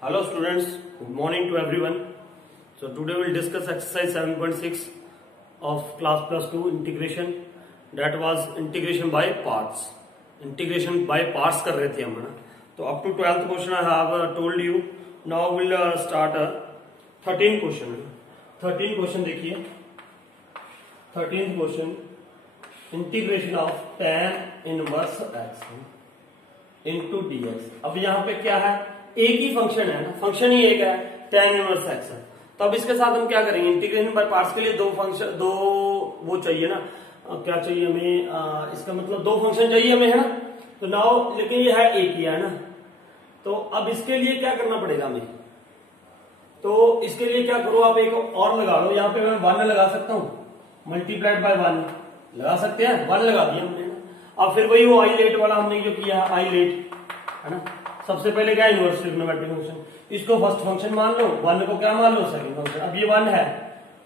Hello students, good morning to everyone. So today we'll discuss exercise 7.6 of class plus 2 integration. That was integration by parts. Integration by parts कर रहे थे हम ना. तो up to 12th question I have told you. Now we'll start 13 question. 13 question देखिए. 13th question integration of tan inverse x into dx. अब यहाँ पे क्या है, एक ही फंक्शन है ना, फंक्शन ही एक है, tan इनवर्स x है. तो अब इसके साथ हम क्या करेंगे, इंटीग्रेशन बाय पार्ट्स के लिए दो वो चाहिए ना, क्या चाहिए हमें, इसका मतलब दो फंक्शन चाहिए हमें, है ना. तो नाउ लेकिन ये है एक ही है ना. तो अब इसके लिए क्या करना पड़ेगा हमें, तो इसके लिए क्या करो, आप एक और लगा लो. यहाँ पे मैं 1 लगा सकता हूँ, मल्टीप्लाइड बाय 1 लगा सकते हैं, 1 लगा दिया हमने. अब फिर वही वो आई लेट वाला हमने जो किया, आई लेट है ना. सबसे पहले क्या, इनवर्स ट्रिग्नोमेट्रिक फंक्शन, इसको फर्स्ट फंक्शन मान लो, 1 को क्या मान लो, सेकंड फंक्शन. अब ये 1 है,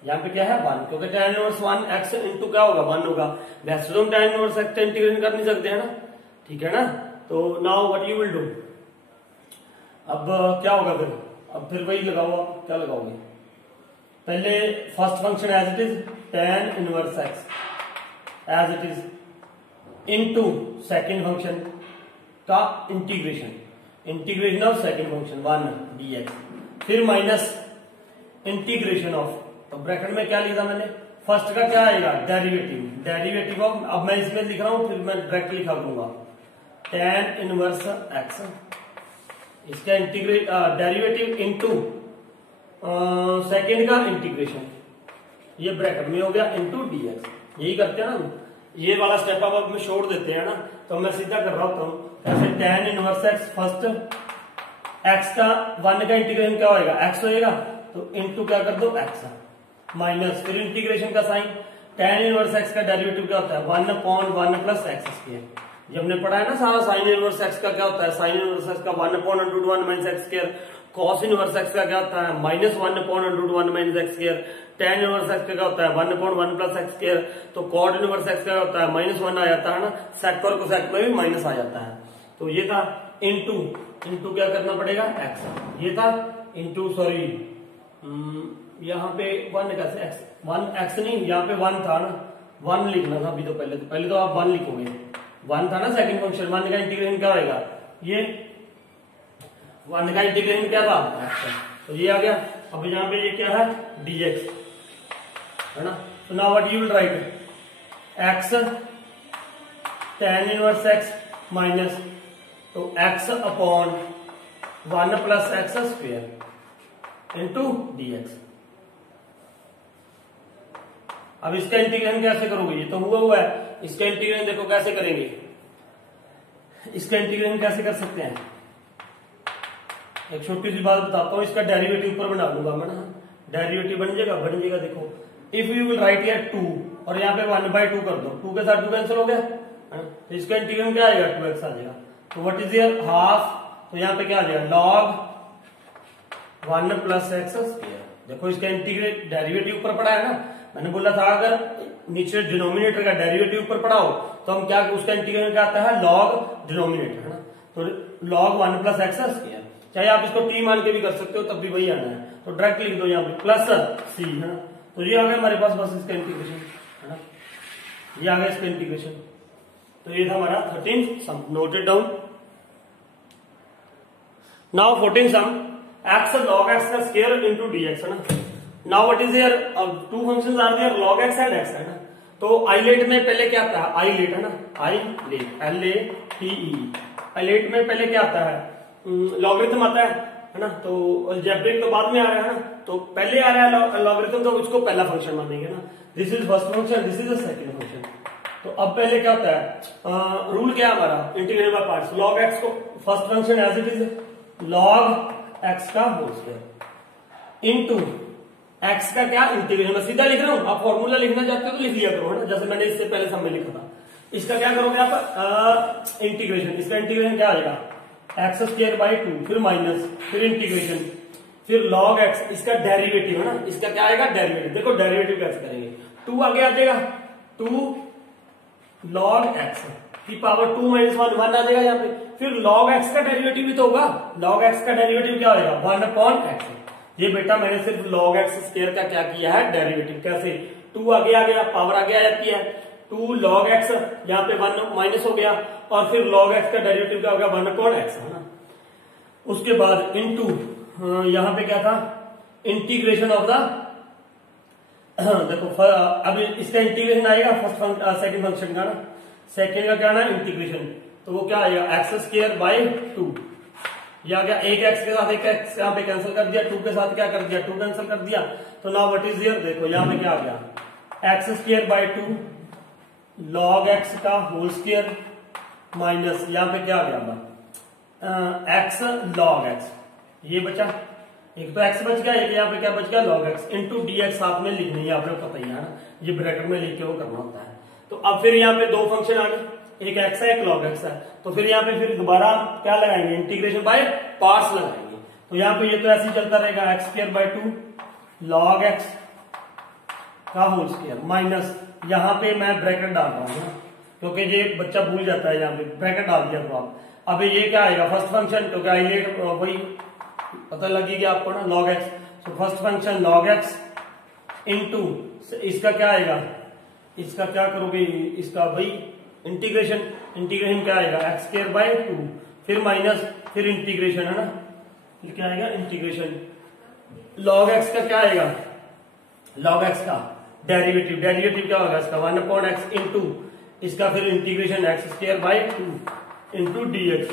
यहाँ पे क्या है 1, क्योंकि tan इनवर्स 1 x इंटू क्या होगा 1 होगा. वैसे तो हम tan इनवर्स x का इंटीग्रेशन कर नहीं सकते है ना, ठीक है ना. तो now what you will do, अब क्या होगा फिर, अब फिर वही लगाओ. आप क्या लगाओगे, पहले first function as it is tan inverse x as it is into second function का integration of second function 1 dx, फिर माइनस इंटीग्रेशन ऑफ, तो ब्रैकेट में क्या लिखा मैंने, फर्स्ट का क्या आएगा डेरिवेटिव ऑफ, अब मैं इसमें लिख रहा हूं, फिर मैं डायरेक्ट लिखा दूंगा tan इनवर्स x, इसका डेरिवेटिव इनटू सेकंड का इंटीग्रेशन, ये ब्रैकेट में हो गया, इनटू dx. यही करते हैं ना, ये वाला स्टेप अब में छोड़ देते हैं ना. तो मैं सीधा कर रहा हूं, कैसे tan inverse x, first x का 1 का इंटीग्रेशन क्या होएगा, x होएगा, तो इनटू क्या कर दो x, माइनस फिर इंटीग्रेशन का साइन, tan इनवर्स x का डेरिवेटिव क्या होता है 1/1 प्लस x स्क्वायर. ये हमने पढ़ा है ना सारा. साइन इनवर्स x का क्या होता है, साइन इनवर्स x का 1/√1 minus x square. Cos inverse x का क्या होता है -1/√1 minus x square. tan inverse x का क्या होता है 1/1 प्लस x स्क्वायर. तो कॉट इनवर्स x का क्या होता है -1 आ जाता है ना. सेक और कोसेक में भी माइनस आ जाता है. तो ये था इंटू क्या करना पड़ेगा x, ये था इंटू, सॉरी यहाँ पे 1 कैसे x नहीं, यहाँ पे 1 था ना, 1 लिखना था अभी. तो पहले तो आप 1 लिखोगे, 1 था ना सेकंड फंक्शन. 1 का इंटीग्रेशन क्या होगा, ये 1 का इंटीग्रेशन क्या था x, तो ये आ गया. अब यहाँ पे ये क्या है dx है ना. तो now what you will write, x tan inverse x minus, तो x upon 1 plus x square into dx. अब इसका इंटीग्रेशन कैसे करोगे, ये तो हुआ है. इसका इंटीग्रेशन देखो कैसे करेंगे, इसका इंटीग्रेशन कैसे कर सकते हैं, एक छोटी सी बात बताता हूं. इसका डेरिवेटिव ऊपर बना दूंगा मैं ना, डेरिवेटिव बन जाएगा देखो. If you will write here 2 और यहाँ पे 1/2 कर दो, 2 के साथ 2 कैंसिल हो गया, तो इसका इंटीग्रेशन क्या आएगा 2x आ जाएगा. तो व्हाट इज हियर हाफ, तो यहाँ पे क्या आ जाएगा log 1 प्लस x स्क्वायर. देखो इसका इंटीग्रेट डेरिवेटिव ऊपर पड़ा है ना. मैंने बोला था अगर नीचे डिनोमिनेटर का डेरिवेटिव ऊपर पड़ा हो तो हम क्या, उसका इंटीग्रेशन क्या आता है log डिनोमिनेटर है ना. तो log 1 प्लस x स्क्वायर, चाहे आप इसको t मान के भी कर सकते हो, तब भी वही आना है. तो डायरेक्ट लिख दो यहाँ पे प्लस c है ना. तो ये आ गया हमारे पास बस इसका इंटीग्रेशन है ना, ये आ गया इसका इंटीग्रेशन. तो ये था हमारा 13th sum, noted down. Now 14th sum, x log x का स्क्वायर इनटू dx है ना. Now what is here, two functions are there log x and x है ना. तो आईलेट में पहले क्या आता है, आईलेट है ना, आईलेट LATE, आईलेट में पहले क्या आता है, लॉगरिथम आता है ना. तो अलजेब्रिक तो बाद में आ रहा है ना, तो पहले आ रहा है लॉगरिथम, तो उसको पहला फंक्शन मानेंगे ना. This is first function, this is second function. तो अब पहले क्या होता है, रूल क्या है हमारा, integration by parts. log x को first function as it is log x का होल स्क्वायर इनटू x का क्या इंटीग्रेशन. मैं सीधा लिख रहा हूं, आप फॉर्मूला लिखना चाहते हो तो लिख लिया करो ना, जैसे मैंने इससे पहले सब में लिखा था. इसका क्या करोगे आप, इंटीग्रेशन. इसका इंटीग्रेशन क्या आएगा x स्क्वायर बाई 2, फिर माइनस, फिर इंटीग्रेशन, फिर log x, इसका डेरिवेटिव है ना. इसका क्या आएगा डेरिवेटिव. देखो डेरिवेटिव कैसे करेंगे, 2 आगे आ जाएगा, 2 log x की पावर 2 माइनस 1 आ जाएगा यहाँ पे। फिर log x का डेरिवेटिव भी तो होगा, log x का डेरिवेटिव क्या होगा 1 अपॉन x। ये बेटा मैंने सिर्फ log x स्क्वायर का क्या किया है डेरिवेटिव। कैसे 2 आगे आ गया, पावर आगे आ जाती है, 2 log x यहाँ पे 1 माइनस हो गया और फिर log x का डेरिवेटिव क्या हो गया 1 अपॉन x है ना। उसके बाद इनटू यहाँ पे क्या था इंटीग्रेशन ऑफ द देखो अब इसका इंटीग्रेशन आएगा सेकंड फंक्शन का ना, सेकंड का क्या ना इंटीग्रेशन, तो वो क्या आएगा एक्स स्क्वायर बाय 2। ये आ गया एक एक्स के साथ एक एक्स यहाँ पे कैंसिल कर दिया, 2 के साथ क्या कर दिया 2 कैंसिल कर दिया। तो नाउ व्हाट इज हियर, देखो यहाँ पे क्या आ गया x square by 2 log x का होल स्क्वायर माइनस यहाँ पे क्या आ गया एक्स log x। ये बचा, एक तो x बच गया, एक यहाँ पे क्या बच गया log x into d x साथ में लिखनी है, आपको पता ही है ना, ये ब्रैकेट में लिख के वो करना होता है। तो अब फिर यहाँ पे दो फंक्शन आ गए, एक x है एक log x है, तो फिर यहाँ पे फिर दोबारा क्या लगाएंगे इंटीग्रेशन बाय पार्ट्स लगाएंगे। तो यहाँ पे ये तो ऐसे ही चलता रहेगा x square by 2 log x का होल स्क्वायर माइनस यहाँ पे मैं ब्रैकेट डाल रहा हूँ क्योंकि ये बच्चा भूल जाता है, यहाँ पे ब्रैकेट डाल दिया तो आप अब ये क्या आएगा फर्स्ट फंक्शन, क्योंकि आइलेट वही पता लगेगी आपको ना log x। तो first function log x into इसका क्या आएगा, इसका क्या करोगे इसका भाई इंटीग्रेशन, इंटीग्रेशन क्या आएगा एक्स स्क्वायर बाय 2 फिर माइनस फिर इंटीग्रेशन है ना, फिर क्या आएगा इंटीग्रेशन log x का क्या आएगा log x का डेरिवेटिव, डेरिवेटिव क्या होगा इसका 1 अपॉन x इंटू इसका फिर integration x square by 2 into d x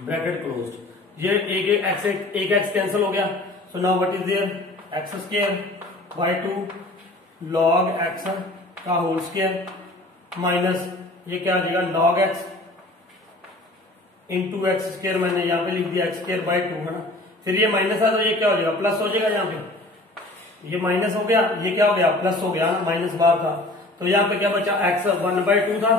bracket closed. ये एक एक्स कैंसिल हो गया, so now what is there x square by 2 log x का होल स्क्वायर माइनस ये क्या आ जाएगा log x into x square, मैंने यहाँ पे लिख दिया एक्स स्क्वायर बाय 2 है ना। फिर ये माइनस आ तो ये क्या हो जाएगा प्लस हो जाएगा, यहाँ पे ये माइनस हो गया, ये क्या हो गया प्लस हो गया, माइनस बाहर था तो यहाँ पे क्या बचा एक्स 1/2 था,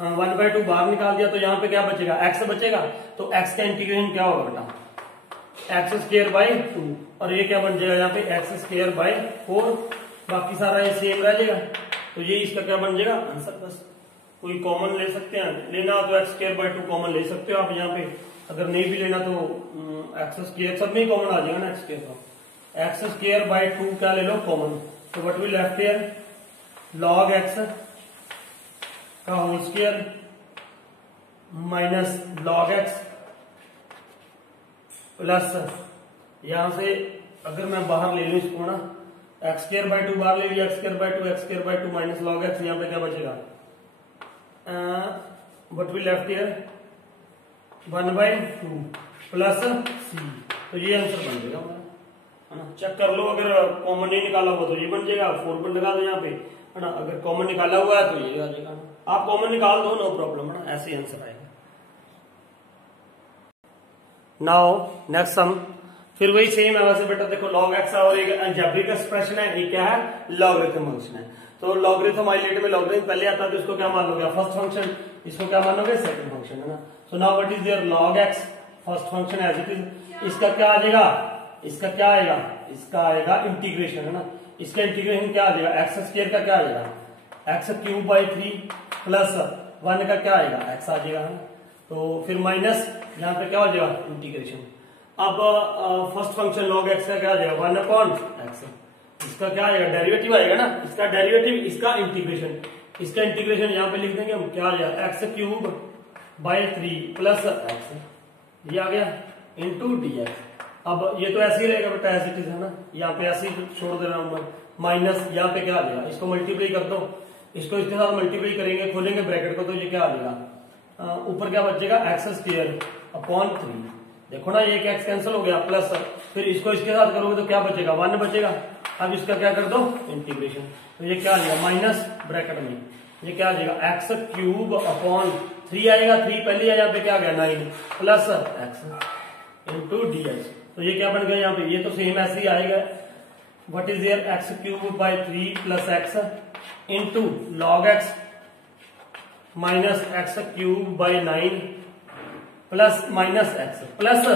1/2 बाहर निकाल दिया तो यहाँ पे क्या बचेगा एक्स बचेगा। तो एक्स का इंटीग्रेशन क्या होगा बेटा एक्स स्क्वायर बाय 2 और ये क्या बन जाएगा यहाँ पे एक्स स्क्वायर बाय 4, बाकी सारा ये सेम रह जाएगा। तो ये इसका क्या बन जाएगा आंसर। बस कोई कॉमन ले सकते हैं, लेना हो तो एक्स स्क्वायर बाय 2 कॉमन ले सकते हो आप यहाँ पे, अगर नहीं भी लेना तो एक्स स्क्वायर सब में कॉमन आ जाएगा ना, एक्स स्क्वायर का एक्स स्क्वायर बाय 2 क्या ले लो कॉमन। तो what will left here log x का whole square minus log x plus यहां से अगर मैं बाहर ले लूं इसको ना एक्स स्क्वायर बाय 2 बाहर ले लिया x square by 2 x square by 2 minus log x, यहाँ पे क्या बचेगा what will left here 1/2 plus c। तो ये आंसर बन जाएगा हमारा है ना। चेक कर लो, अगर कॉमन नहीं निकाला हुआ तो ये बन जाएगा, 4 पर लगा दो यहाँ पे है ना, अगर कॉमन निकाला हुआ है तो ये आ जाएगा। आप कॉमन निकाल दो नो प्रॉब्लम है ना, ऐसे आंसर आएगा। नाउ नेक्स्ट सम फिर वही सेम है वैसे बेटा, देखो log x और एक अलजेब्रिक एक्सप्रेशन है, ये क्या है लॉगरिथम फंक्शन है। तो लॉगरिथम आइलेट में लॉगरिथम पहले आता है तो इसको क्या मान लोगे फर्स्ट फंक्शन, इसको क्या मानोगे सेकंड फंक्शन है ना। So now what is there log x first function as it is, इसका क्या आ जाएगा इसका क्या आएगा इसका आएगा इंटीग्रेशन है ना, इसका इंटीग्रेशन क्या आ जाएगा एक्स स्क्वायर का क्या आ जाएगा एक्स क्यूब बाई 3 प्लस 1 का क्या आएगा एक्स आ जाएगा है ना। तो फिर माइनस यहाँ पे क्या हो जाएगा इंटीग्रेशन। अब फर्स्ट फंक्शन log x का क्या आ जाएगा 1 अपॉन एक्स, इसका क्या आएगा डेरिवेटिव आएगा ना, इसका डेरिवेटिव इसका इंटीग्रेशन, इसका इंटीग्रेशन यहाँ पे लिख देंगे हम क्या आ जाएगा x cube by 3 plus x, ये आ गया इंटू डी एक्स। अब ये तो ऐसे ही रहेगा बेटा ऐसे चीज है ना, यहाँ पे ऐसे ही छोड़ दे रहा हूं मैं, माइनस यहाँ पे क्या आ जाएगा इसको मल्टीप्लाई कर दो, इसको इसके साथ मल्टीप्लाई करेंगे खोलेंगे ब्रैकेट को तो ये क्या आ जाएगा ऊपर क्या बचेगा एक्स स्क्वायर अपॉन 3। देखो ना एक एक्स कैंसिल हो गया प्लस फिर इसको इसके साथ करोगे तो क्या बचेगा 1 बचेगा। अब इसका क्या कर दो इंटीग्रेशन, तो ये क्या आ जाएगा माइनस ब्रैकेट में ये क्या आ जाएगा एक्स क्यूब अपॉन 3 आएगा, 3 पहले यहाँ पे क्या आ गया 9 plus x into d x. तो ये क्या बन गया यहाँ पे, ये तो सेम ऐसे ही आएगा what is there x cube by 3 plus x into log x minus x cube by 9 plus minus x plus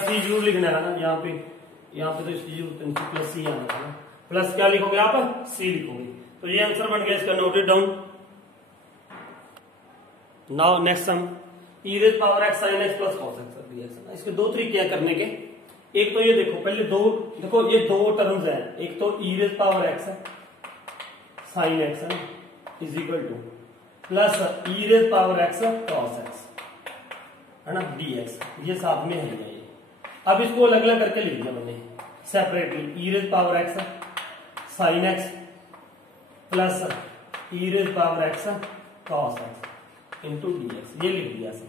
C जरूर लिखना है ना, यहाँ पे तो इसकी जरूरत नहीं, प्लस सी आना है ना, प्लस क्या लिखोगे आप सी लिखोगे। तो ये आंसर बन गया इसका, note it down. Now next sum e raise power x sine x plus cos x. इसके दो तरीके हैं करने के। एक तो ये देखो, पहले दो देखो, ये दो टर्म्स हैं, एक तो ई रेज पावर एक्स है साइन एक्स है is equal to plus e raise power x cos x है ना dx, ये साथ में है ये। अब इसको अलग अलग करके लिख दिया मैंने separately, e raise power x sine x plus e raise power x cos x into dx, ये लिख दिया सब।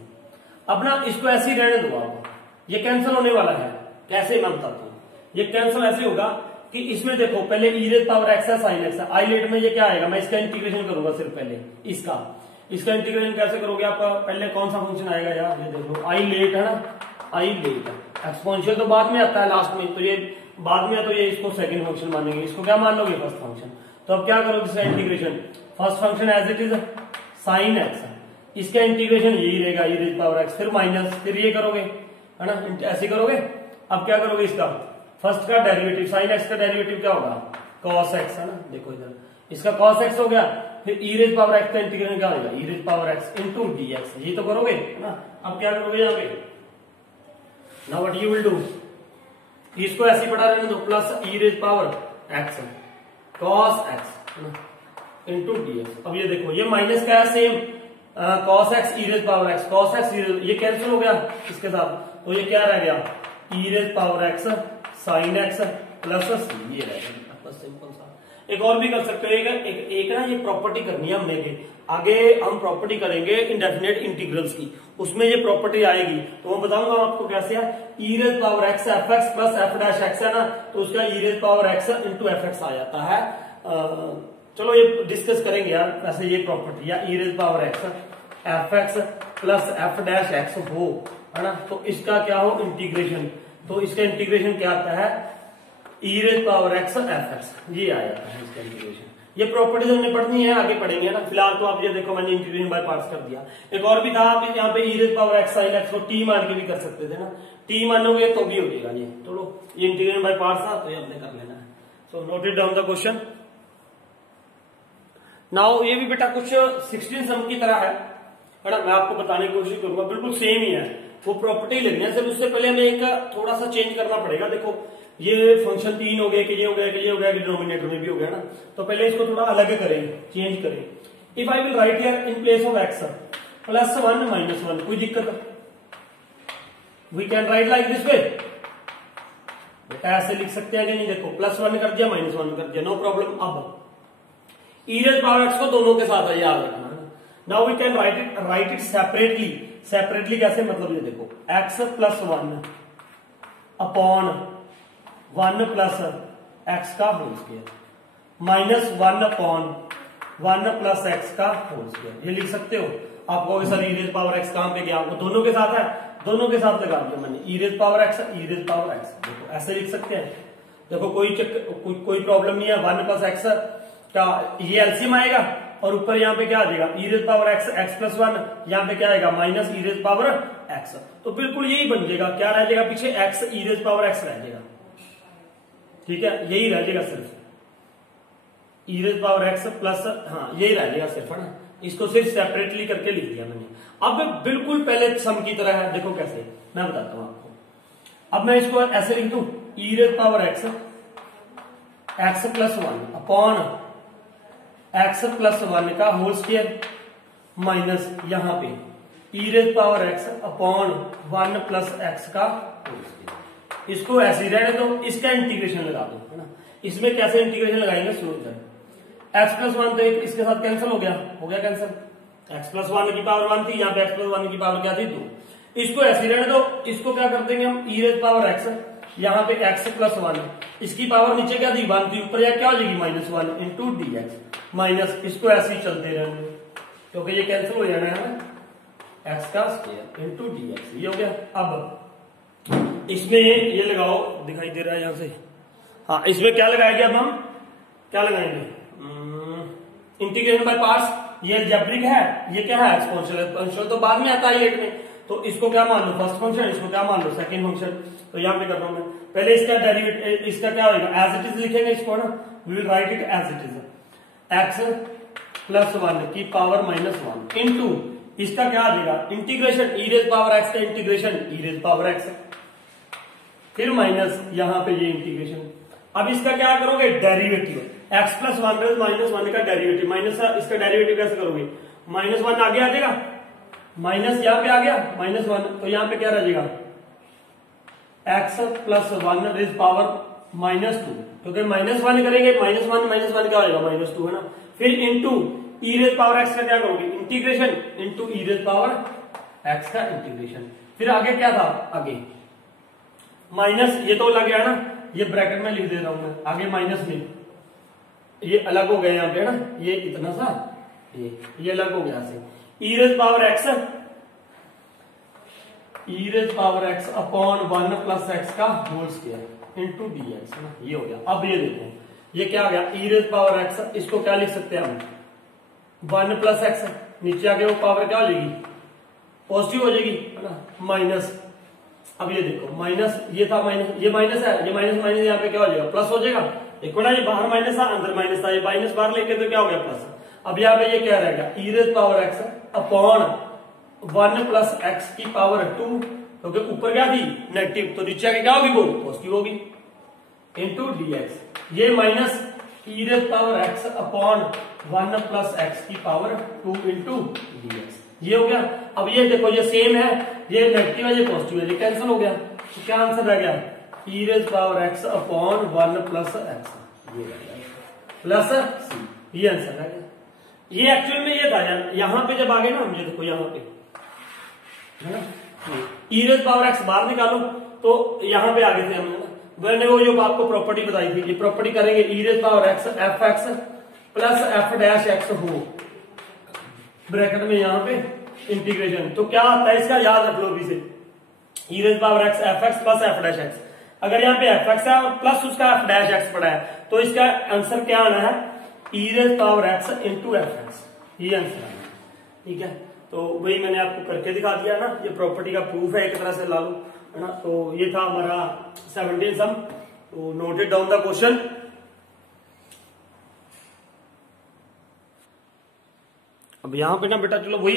अब ना इसको ऐसे ही रहने दो आप, ये कैंसिल होने वाला है। कैसे मैं बताता हूं, ये कैंसिल ऐसे होगा कि इसमें देखो पहले ई रेज पावर एक्स है साइन एक्स है, आई लेट में ये क्या आएगा, मैं इसका इंटीग्रेशन करूंगा सिर्फ पहले इसका इंटीग्रेशन कैसे करोगे आप, पहले कौन सा फंक्शन आएगा यार, ये देखो आई लेट है ना, आई लेट एक्सपोनेंशियल तो बाद में आता है लास्ट में, तो ये बाद में है तो ये इसको सेकंड फंक्शन मानेंगे, इसको क्या मान लोगे फर्स्ट फंक्शन। तो अब क्या करोगे इसका integration, first function as it is sine x, इसका इंटीग्रेशन यही रहेगा ई रेज पावर एक्स, फिर माइनस, फिर ये करोगे है ना, ऐसे करोगे। अब क्या करोगे, इसका फर्स्ट का डेरिवेटिव साइन एक्स का डेरिवेटिव क्या होगा कॉस एक्स है ना, देखो इधर इसका कॉस एक्स हो गया, फिर ई रेज पावर एक्स का इंटीग्रेशन क्या होगा e raise power x into dx, ये तो करोगे है ना। अब क्या करोगे यहाँ पे, now what you will do, इसको ऐसे पढ़ा रहने दो, plus e raise power x cos x into dx। अब ये देखो ये माइनस का है same, cos x e raise power x, cos x ये कैंसिल हो गया इसके साथ, तो ये क्या रह गया e raise power x sine x plus ये रह गया, बस सिंपल सा। एक और भी कर सकते हो, एक ना ये प्रॉपर्टी करनी है हमने, आगे हम प्रॉपर्टी करेंगे इंडेफिनेट इंटीग्रल्स की, उसमें ये प्रॉपर्टी आएगी, तो मैं बताऊंगा आपको कैसे है। E raise power x f x plus f dash x है ना, तो उसका e raise power x into f x आ जाता है। चलो ये डिस्कस करेंगे यार, वैसे ये प्रॉपर्टी या e raise power x f x plus f dash x हो है ना, तो इसका क्या हो इंटीग्रेशन, तो इसका इंटीग्रेशन क्या आता है e raise power x f x, ये आ जाता है इसका इंटीग्रेशन। ये प्रॉपर्टीज हमने पढ़नी है, आगे पढ़ेंगे ना, फिलहाल तो आप ये देखो मैंने इंटीग्रेशन बाय पार्ट्स कर दिया। एक और भी था, आप यहाँ पे e raise power x sine x को टी मान के भी कर सकते थे ना, टी मानोगे तो भी हो जाएगा ये। चलो ये इंटीग्रेशन बाय पार्ट्स था, तो ये हमने कर लेना है। So note it down the question. Now ये भी बेटा कुछ 16 सम की तरह है ना, मैं आपको बताने की कोशिश करूंगा, बिल्कुल सेम ही है, वो प्रॉपर्टी लगनी है। सिर्फ उससे पहले हमें एक थोड़ा सा चेंज करना पड़ेगा। देखो ये फंक्शन 3 हो गए कि ये हो गया कि ये हो गया कि डिनोमिनेटर में भी हो गया ना, तो पहले इसको थोड़ा अलग करें, चेंज करें। If I will write here in place of x plus 1 minus 1, कोई दिक्कत, we can write like this way, बेटा ऐसे लिख सकते हैं कि नहीं, देखो प्लस 1 कर दिया माइनस 1 कर दिया, नो प्रॉब्लम। अब ई रेज पावर एक्स को दोनों के साथ याद रखना है। Now we can write it separately कैसे, मतलब ये देखो x plus 1 upon 1 plus x का whole square minus 1 upon 1 plus x का होल स्क्वायर, ये लिख सकते हो। आपको sir e raise power x कहां पे गया, आपको दोनों के साथ है, दोनों के साथ लगा दिया मैंने, ई raise power x e raise power x, देखो ऐसे लिख सकते हैं। देखो कोई प्रॉब्लम नहीं है, 1 प्लस एक्स का ये एलसीएम आएगा और ऊपर यहाँ पे क्या आ जाएगा e raise power x x plus 1, यहाँ पे क्या आएगा minus e raise power x, तो बिल्कुल यही बन जाएगा। क्या रह जाएगा पीछे, x e raise power x रह जाएगा, ठीक है, यही रह जाएगा सिर्फ e raise power x plus, हाँ यही रह जाएगा सिर्फ, है ना। इसको सिर्फ सेपरेटली करके लिख दिया मैंने। अब बिल्कुल पहले सम की तरह है, देखो कैसे मैं बताता हूं आपको। अब मैं इसको ऐसे लिख दूं, e raise power x x plus 1 upon x plus 1 का होल स्क्वायर माइनस यहाँ पे e raise power x upon 1 plus x का होल स्क्वायर। इसको ऐसे ही रहने दो, इसका इंटीग्रेशन लगा दो, है ना। इसमें कैसे इंटीग्रेशन लगाएंगे, सुनो इधर, एक्स प्लस 1 तो एक इसके साथ कैंसिल हो गया कैंसिल, एक्स प्लस 1 की पावर 1 थी, यहाँ पे एक्स प्लस 1 की पावर क्या थी 2, इसको ऐसे ही रहने दो। इसको क्या कर देंगे हम, ई रेज पावर एक्स, यहाँ पे एक्स प्लस 1, इसकी पावर नीचे क्या थी 1 थी, ऊपर या क्या हो जाएगी माइनस 1 इंटू dx माइनस, इसको ऐसे ही चलते रहने क्योंकि ये कैंसिल हो जाना है ना, एक्स का स्क्वायर इंटू dx, ये हो गया। अब इसमें ये लगाओ, दिखाई दे रहा है यहां से, हाँ इसमें क्या लगाएंगे, अब हम क्या लगाएंगे, इंटीग्रेशन बाय पार्ट्स। ये अलजेब्रिक है, ये क्या है एक्सपोनेंशियल तो बाद में आता है 8 में, तो इसको क्या मान लो फर्स्ट फंक्शन, इसको क्या मान लो सेकंड फंक्शन। तो यहाँ पे कर रहा हूं मैं, पहले इसका डेरिवेटिव, इसका क्या होगा एज इट इज लिखेंगे इसको ना, we will write it as it is, x plus 1 की पावर माइनस 1 इंटू इसका क्या आ जाएगा integration e raise power x का integration e raise power x, फिर माइनस यहां पे ये इंटीग्रेशन। अब इसका क्या करोगे derivative, x plus one minus one का डेरिवेटिव, माइनस इसका डेरिवेटिव कैसे करोगे, माइनस वन आगे आ जाएगा, माइनस यहां पे आ गया माइनस वन, तो यहां पे क्या रह जाएगा x plus one raise power minus two, क्योंकि माइनस वन करेंगे माइनस वन क्या हो जाएगा माइनस टू है ना, फिर into e raise power x का क्या करोगे integration into e raise power x का इंटीग्रेशन, फिर आगे क्या था आगे माइनस, ये तो लग गया ना, ये ब्रैकेट में लिख दे रहा हूं मैं, आगे माइनस में ये अलग हो गया यहाँ पे ना, ये इतना सा ये अलग हो गया से e raise power x upon one plus x का whole square into d x है ना, ये हो गया। अब ये देखो ये क्या आ गया ई रेज पावर एक्स, इसको क्या लिख सकते हैं हम वन प्लस एक्स, नीचे आके वो पावर क्या हो जाएगी पॉजिटिव हो जाएगी है ना, माइनस, अब ये देखो माइनस ये था माइनस, ये माइनस है, ये माइनस माइनस यहाँ पे क्या हो जाएगा प्लस हो जाएगा, देखो ना ये बाहर माइनस था अंदर माइनस था, ये माइनस बाहर लेके तो क्या हो गया प्लस। अब यहाँ पे ये क्या रहेगा e raise power x upon one plus x की पावर टू, क्योंकि ऊपर क्या थी नेगेटिव तो नीचे आके क्या होगी वो पॉजिटिव होगी इंटू डी एक्स, ये minus e raise power x upon one plus x की power two into d x, ये हो गया। अब ये देखो ये सेम है, ये नेगेटिव है ये पॉजिटिव है, ये कैंसिल हो गया, तो क्या आंसर रह गया e raise power x upon one plus x, ये प्लस सी, ये आंसर रह गया। ये एक्चुअल में ये था यार, यहां पे जब आ गए ना हम, ये देखो यहाँ पे है ना ई रेज पावर एक्स बाहर निकालो, तो यहां पे आ गए थे हम, मैंने वो जो आपको प्रॉपर्टी बताई थी, ये प्रॉपर्टी करेंगे e raise power x f x plus f dash x हो ब्रैकेट में यहाँ पे इंटीग्रेशन, तो क्या आता है इसका याद रख लो अभी से, e raise power x f x plus f dash x, अगर यहाँ पे एफ एक्स है और प्लस उसका एफ डैश एक्स पड़ा है तो इसका आंसर क्या आना है e raise power x into f x, ये आंसर आना, ठीक है। तो वही मैंने आपको करके दिखा दिया ना, ये प्रॉपर्टी का प्रूफ है एक तरह से ला लो है ना। तो ये था हमारा 17 सम, तो नोटेड डाउन द क्वेश्चन। अब यहाँ पे ना बेटा चलो वही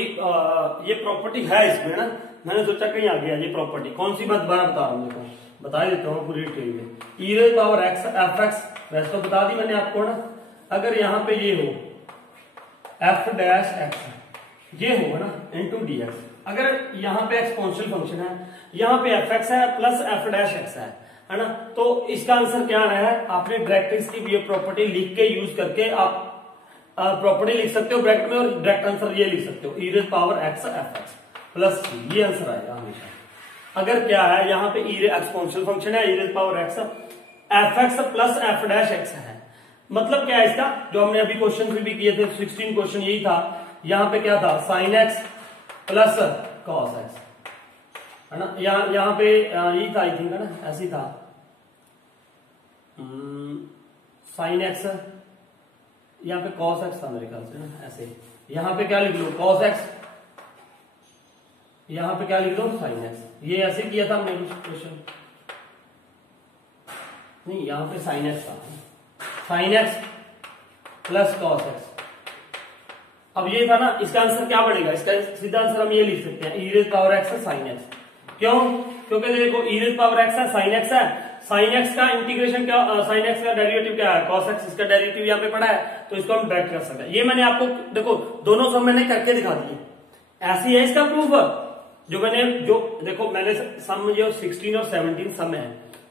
ये प्रॉपर्टी है इसमें ना, मैंने सोचा कहीं आ गया ये प्रॉपर्टी, कौन सी मैं दोबारा बता रहा हूँ, देखो बता देता हूँ पूरी डिटेल में। E raise power x f x वैसे तो बता दी मैंने आपको ना, अगर यहाँ पे ये हो एफ डैश एक्स ये हो ना इंटू डी एक्स, अगर यहाँ पे एक्सपोनेंशियल फंक्शन है, यहाँ पे एफ एक्स है प्लस एफ डैश एक्स है ना, तो इसका आंसर क्या आना है, आपने डायरेक्ट की ये प्रॉपर्टी लिख के यूज करके आप प्रॉपर्टी लिख सकते हो ब्रैकेट में, और डायरेक्ट आंसर ये लिख सकते हो e raise power x f x plus ये आंसर आएगा हमेशा। अगर क्या है यहाँ पे एक्सपोनेंशियल फंक्शन है e raise power x f x plus f dash x है, मतलब क्या है इसका, जो हमने अभी क्वेश्चन भी किए थे 16 क्वेश्चन यही था, यहाँ पे क्या था sign x plus cos x है ना, यहाँ पे यही था आई थिंक है ना, ऐसे ही था साइन एक्स, यहाँ पे कॉस एक्स था मेरे ख्याल से ना, ऐसे यहाँ पे क्या लिख लो कॉस एक्स, यहाँ पे क्या लिख दो साइन एक्स, ये ऐसे किया था हमने क्वेश्चन, नहीं यहाँ पे साइन एक्स था, sign x plus cos x. अब ये था ना, इसका आंसर क्या बनेगा, इसका सीधा आंसर हम ये लिख सकते हैं e raise power x sine x, क्यों, क्योंकि देखो ई रेज पावर एक्स है साइन एक्स है, साइन एक्स का इंटीग्रेशन क्या, साइन एक्स का डेरिवेटिव क्या है कॉस एक्स, इसका डेरिवेटिव यहाँ पे पड़ा है, तो इसको हम डायरेक्ट कर सकते हैं। ये मैंने आपको देखो दोनों सम मैंने करके दिखा दिए, ऐसी है इसका प्रूफ, जो मैंने जो देखो मैंने सम जो 16 और 17 सम है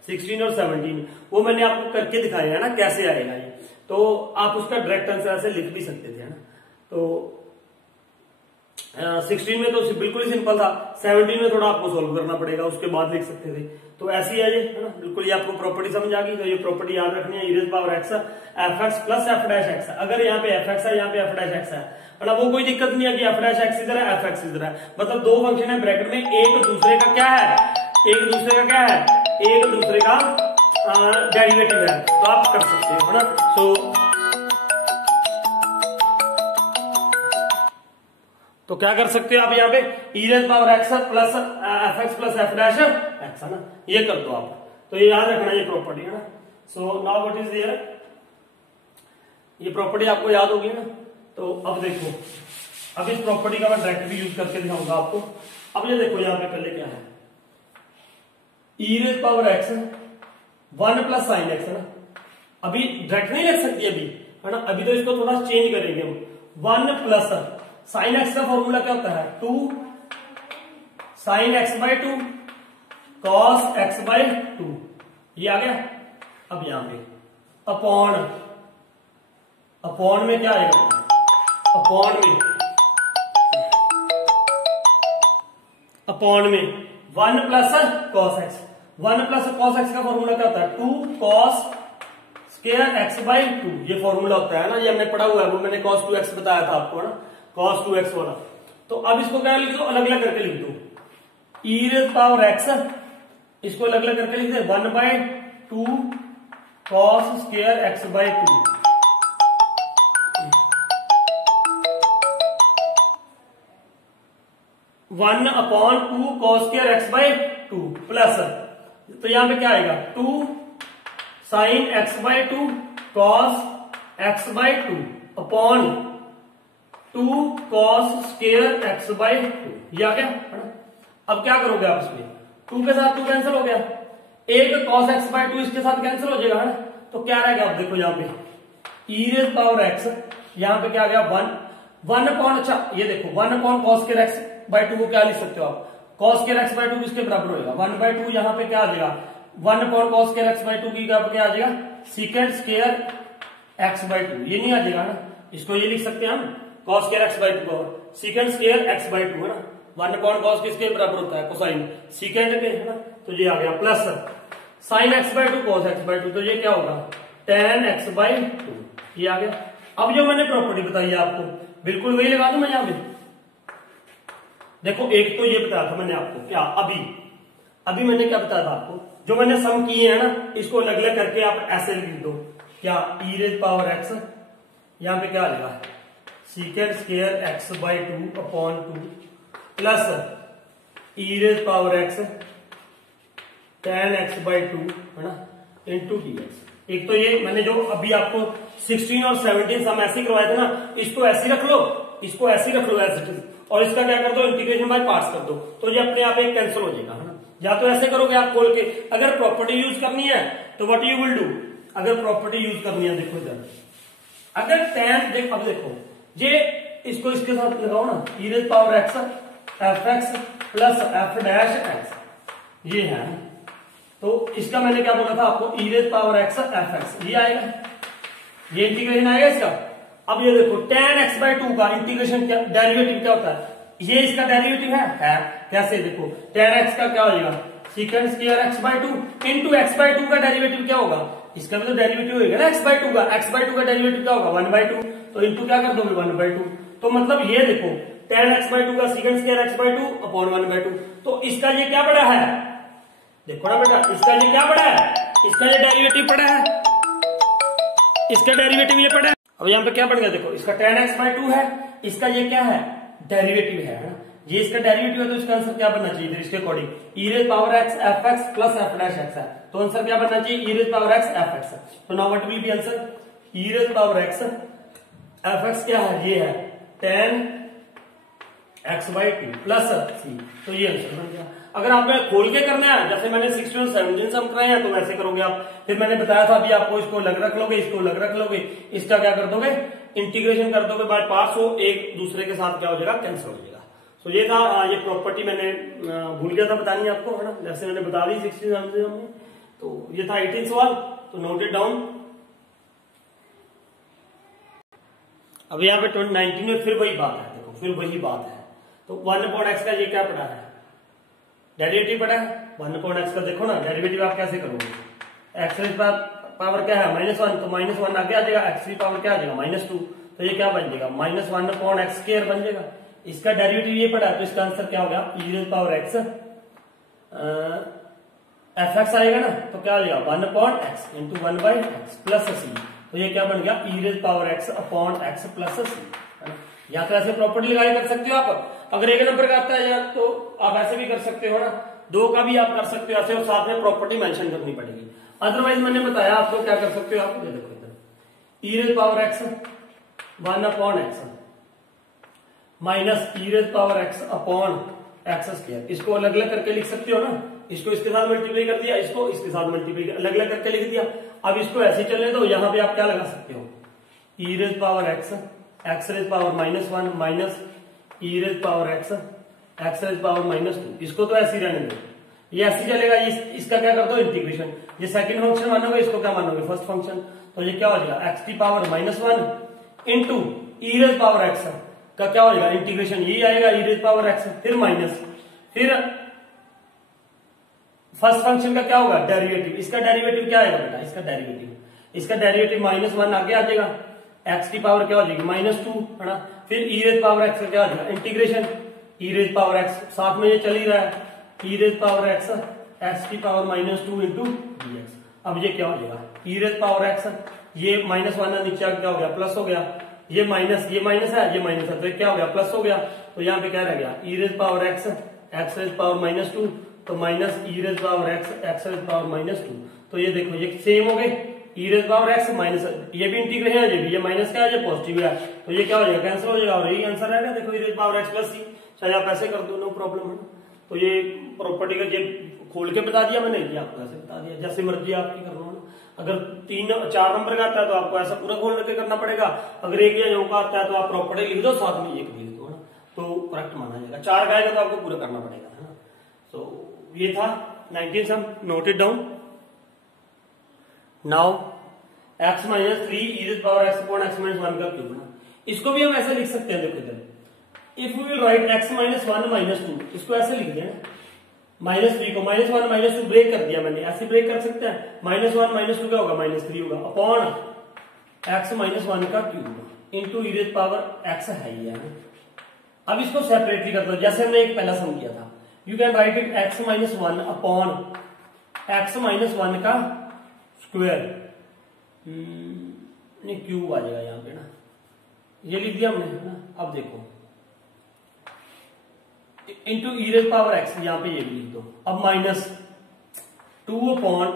16 और 17 वो मैंने आपको करके दिखाया है ना कैसे आएगा ये, तो आप उसका डायरेक्ट आंसर ऐसे लिख भी सकते थे ना। तो 16 में तो बिल्कुल ही सिंपल था, 17 में थोड़ा आपको सोल्व करना पड़ेगा, उसके बाद लिख सकते थे। तो ऐसी है ये है ना, बिल्कुल ये आपको प्रॉपर्टी समझ आ गई, तो ये प्रॉपर्टी याद रखनी है, e raise power x f x plus f dash x, अगर यहाँ पे एफ एक्स है यहाँ पे एफ डैश एक्स है ना, वो कोई दिक्कत नहीं है कि एफ डैश एक्स इधर है एफ एक्स इधर है, मतलब दो फंक्शन है ब्रैकेट में, एक दूसरे का क्या है, एक दूसरे का क्या है, एक दूसरे का डेरिवेटिव है, तो आप कर सकते हो है ना। तो क्या कर सकते हो आप यहाँ पे e raise power x plus f x plus f dash x है ना, ये कर दो आप, तो ये याद रखना ये प्रॉपर्टी है ना। So now what is there, ये प्रॉपर्टी आपको याद होगी ना। तो अब देखो अब इस प्रॉपर्टी का मैं डायरेक्ट भी यूज करके दिखाऊंगा आपको। अब ये देखो यहाँ पे पहले क्या है, e raise power x 1 plus sine x है ना। अभी डायरेक्ट नहीं लिख सकती अभी, है ना, अभी तो इसको थोड़ा चेंज करेंगे हम। 1 प्लस साइन एक्स का फॉर्मूला क्या होता है, 2 sine x by 2 cos x by 2, ये आ गया। अब यहां पे अपॉन में क्या आएगा, अपॉन में 1 plus cos x. 1 plus cos x का फॉर्मूला क्या होता है, 2 कॉस स्क्वायर एक्स बाई 2, ये फॉर्मूला होता है ना, ये हमने पढ़ा हुआ है, वो मैंने cos 2x बताया था आपको, है ना, cos 2x वाला। तो अब इसको क्या लिख दो, अलग अलग करके लिख दो, e रेज पावर x, इसको अलग अलग करके लिख दे 1 by 2 cos square x by 2, 1 upon 2 cos square x by 2 plus, तो यहां पे क्या आएगा, 2 sine x by 2 cos x by 2 upon 2 cos square x by 2, ये आ गया, है ना। अब क्या करोगे आप इसमें, 2 के साथ 2 कैंसिल हो गया, एक कॉस एक्स बाई 2 इसके साथ कैंसिल हो जाएगा, है ना। तो क्या रहेगा, अब देखो यहाँ पे e रेज पावर एक्स, यहाँ पे क्या आ गया 1 अपॉन, अच्छा ये देखो 1 upon cos square x by 2 को क्या लिख सकते हो आप, कॉस स्क्वायर एक्स बाई 2 किसके बराबर होगा, 1 बाई 2, यहाँ पे क्या आ जाएगा 1 upon cos square x by 2 की क्या आ जाएगा, सीकेंड स्क्वायर एक्स बाई 2, ये नहीं आ जाएगा ना, इसको ये लिख सकते हैं हम कॉस स्क्वायर एक्स बाई 2 का सीकेंड स्क्वायर एक्स बाई 2, है ना। 1 अपॉन कॉस किसके बराबर होता है, कोसाइन सीकेंड के, है ना, तो ये आ गया plus sine x by 2 cos x by 2, तो ये क्या होगा tan एक्स बाई 2, ये आ गया। अब जो मैंने प्रॉपर्टी बताई है आपको, बिल्कुल वही लगा दूं मैं यहां पे। देखो एक तो ये बताया था मैंने आपको, क्या अभी मैंने क्या बताया था आपको, जो मैंने सम किए हैं ना, इसको अलग अलग करके आप ऐसे लिख दो, क्या e रेज पावर x, यहां पे क्या आ जाएगा second square x by 2 upon 2 plus e raise power x tan x by 2, है ना, इंटू dx। एक तो ये मैंने जो अभी आपको 16 और 17 सम ऐसे करवाए थे ना, इसको ऐसे रख लो, इसको ऐसे रख लो ऐसे, और इसका क्या कर दो इंटीग्रेशन बाय पार्ट्स कर दो, तो ये अपने आप एक कैंसिल हो जाएगा, है ना। या तो ऐसे करोगे आप खोल के, अगर प्रॉपर्टी यूज करनी है तो व्हाट यू विल डू, अगर प्रॉपर्टी यूज करनी है, देखो इधर अगर tan, अब देखो ये इसको इसके साथ लगाओ ना, e raise power x f x plus f dash x, ये है, तो इसका मैंने क्या बोला था आपको, e raise power x f x, ये आएगा, ये इंटीग्रेशन आएगा इसका। अब ये देखो tan x बाई 2 का इंटीग्रेशन क्या, डेरिवेटिव क्या होता है, ये इसका डेरिवेटिव है कैसे, देखो tan x का क्या हो जाएगा second square x by 2 into x by 2 का डेरिवेटिव क्या होगा, इसका भी तो डेरिवेटिव होगा ना एक्स बाई 2 का, एक्स बाई 2 का डेरिवेटिव क्या होगा 1 बाई 2, तो इंटू क्या कर दोगे 1 बाई 2, तो मतलब ये देखो tan x बाई 2 का सीकेंड square x by 2 upon 1 by 2, तो इसका ये क्या बड़ा है, देखो ना बेटा, इसका ये क्या बड़ा है, इसका ये डेरिवेटिव पड़ा है, इसका डेरिवेटिव ये पड़ा है। अब यहाँ पे क्या बन गया, देखो इसका tan x बाई 2 है, इसका ये क्या है डेरिवेटिव है ना, ये इसका डेरिवेटिव है, तो इसका आंसर क्या बनना चाहिए, इसके according e raise power x f x plus f dash x है, तो आंसर क्या बनना चाहिए e raise power x f x. तो now what will be answer, e raise power x f x क्या है, ये है tan x by 2 plus c, तो ये आंसर बन गया। अगर आपने खोल के करना है, जैसे मैंने 16 और 17 सम कराए हैं, तो वैसे करोगे आप, फिर मैंने बताया था अभी आपको, इसको अलग रख लोगे, इसको अलग रख लोगे, इसका क्या कर दोगे इंटीग्रेशन कर दोगे बाय पार्ट्स, वो एक दूसरे के साथ क्या हो जाएगा कैंसिल हो जाएगा। तो ये था, ये प्रॉपर्टी मैंने भूल गया था बतानी आपको, है ना, जैसे मैंने बता दी 16 17 में, तो ये था 18 सवाल, तो नोट इट डाउन। अब यहाँ पे 19 में फिर वही बात है, देखो फिर वही बात है, तो 1 अपॉन एक्स का ये क्या पड़ा है डेरिवेटिव पड़ा है, 1 अपॉन एक्स का देखो ना डेरिवेटिव आप कैसे करोगे, एक्स रेज पावर क्या है -1, तो -1 आगे आ जाएगा, एक्स की पावर क्या आ जाएगा -2, तो ये क्या बन जाएगा -1 अपॉन एक्स स्क्वायर बन जाएगा, इसका डेरिवेटिव ये पड़ा है, तो इसका आंसर क्या हो गया e raise power x f x आएगा ना, तो क्या आ जाएगा 1 upon x into 1 by x plus c, तो ये क्या बन गया e raise power x upon x plus c, है ना। या तो ऐसे प्रॉपर्टी लगाए कर सकते हो आप, अगर एक नंबर का आता है यार तो आप ऐसे भी कर सकते हो ना, 2 का भी आप कर सकते हो ऐसे, और साथ में प्रॉपर्टी मेंशन करनी पड़ेगी। अदरवाइज मैंने बताया आपको क्या कर सकते हो आप, ये देखो इधर e raise power x 1 upon x minus e raise power x upon x square. इसको अलग अलग करके लिख सकते हो ना, इसको इसके साथ मल्टीप्लाई कर दिया, इसको इसके साथ मल्टीप्लाई अलग अलग करके लिख दिया। अब इसको ऐसे चलने दो, यहाँ पे आप क्या लगा सकते हो, e raise power x, x raise power -1 minus e raise power x, x raise power -2। इसको तो ऐसे ही रहने दो, ये ऐसे चलेगा। इसका क्या कर दो इंटीग्रेशन, ये सेकंड फंक्शन मानोगे, इसको क्या मानोगे फर्स्ट फंक्शन। तो ये क्या हो जाएगा एक्स की power -1 into e raise power x का क्या हो जाएगा इंटीग्रेशन, यही आएगा ई रेज पावर एक्स, फिर माइनस, फिर फर्स्ट फंक्शन का क्या होगा डेरिवेटिव। इसका डेरिवेटिव क्या आएगा बेटा, इसका डेरिवेटिव -1 आगे आ जाएगा, एक्स की पावर क्या हो जाएगी -2 है ना, फिर ई रेज पावर एक्स का क्या हो जाएगा integration e raise power x, साथ में ये चल ही रहा है e raise power x, x की पावर -2 इंटू dx। अब ये क्या हो जाएगा ई रेज पावर एक्स, ये -1 नीचे क्या हो गया प्लस हो गया, ये माइनस है, ये माइनस है, तो ये क्या हो गया प्लस हो गया। तो यहाँ पे क्या रह गया e raise power x, x raise power -2, तो minus e raise power x, x raise power -2। तो ये देखो ये सेम हो गए, e raise power x minus, ये भी इंटीग्रेशन है, ये माइनस क्या है, ये पॉजिटिव है, तो ये क्या हो जाएगा कैंसिल हो जाएगा, और यही आंसर रहेगा। देखो e raise power x plus सी, चाहे आप ऐसे कर दो, नो प्रॉब्लम है। तो ये प्रॉपर्टी का ये खोल के बता दिया मैंने, ये आपको ऐसे बता दिया, जैसे मर्जी आपकी करना है। अगर 3-4 नंबर का आता है तो आपको ऐसा पूरा खोल के करना पड़ेगा, अगर 1 या 9 का आता है तो आप प्रॉपर्टी लिख दो, साथ में 1 भी लिख दो ना, तो करेक्ट माना जाएगा। 4 का आएगा तो आपको पूरा करना पड़ेगा, है ना। तो ये था 19 sum, note it down. Now x - 3 e raise power x upon x - 1 का क्यूब ना, इसको भी हम ऐसे लिख सकते हैं। देखो इधर if we will write x - 1 -2, इसको ऐसे लिख दिया -3 को -1 -2 ब्रेक कर दिया मैंने, ऐसे ब्रेक कर सकते हैं। -1 -2 क्या होगा -3 होगा, अपॉन x - 1 का cube into e raise power x है ही है। अब इसको सेपरेटली कर दो, जैसे हमने एक पहला सम किया था। You can write it x - 1 upon x - 1 का स्क्वायर, नहीं क्यूब आ जाएगा यहाँ पे ना, ये लिख दिया हमने है ना। अब देखो into e raise power x, यहाँ पे ये भी लिख दो। अब -2 अपॉन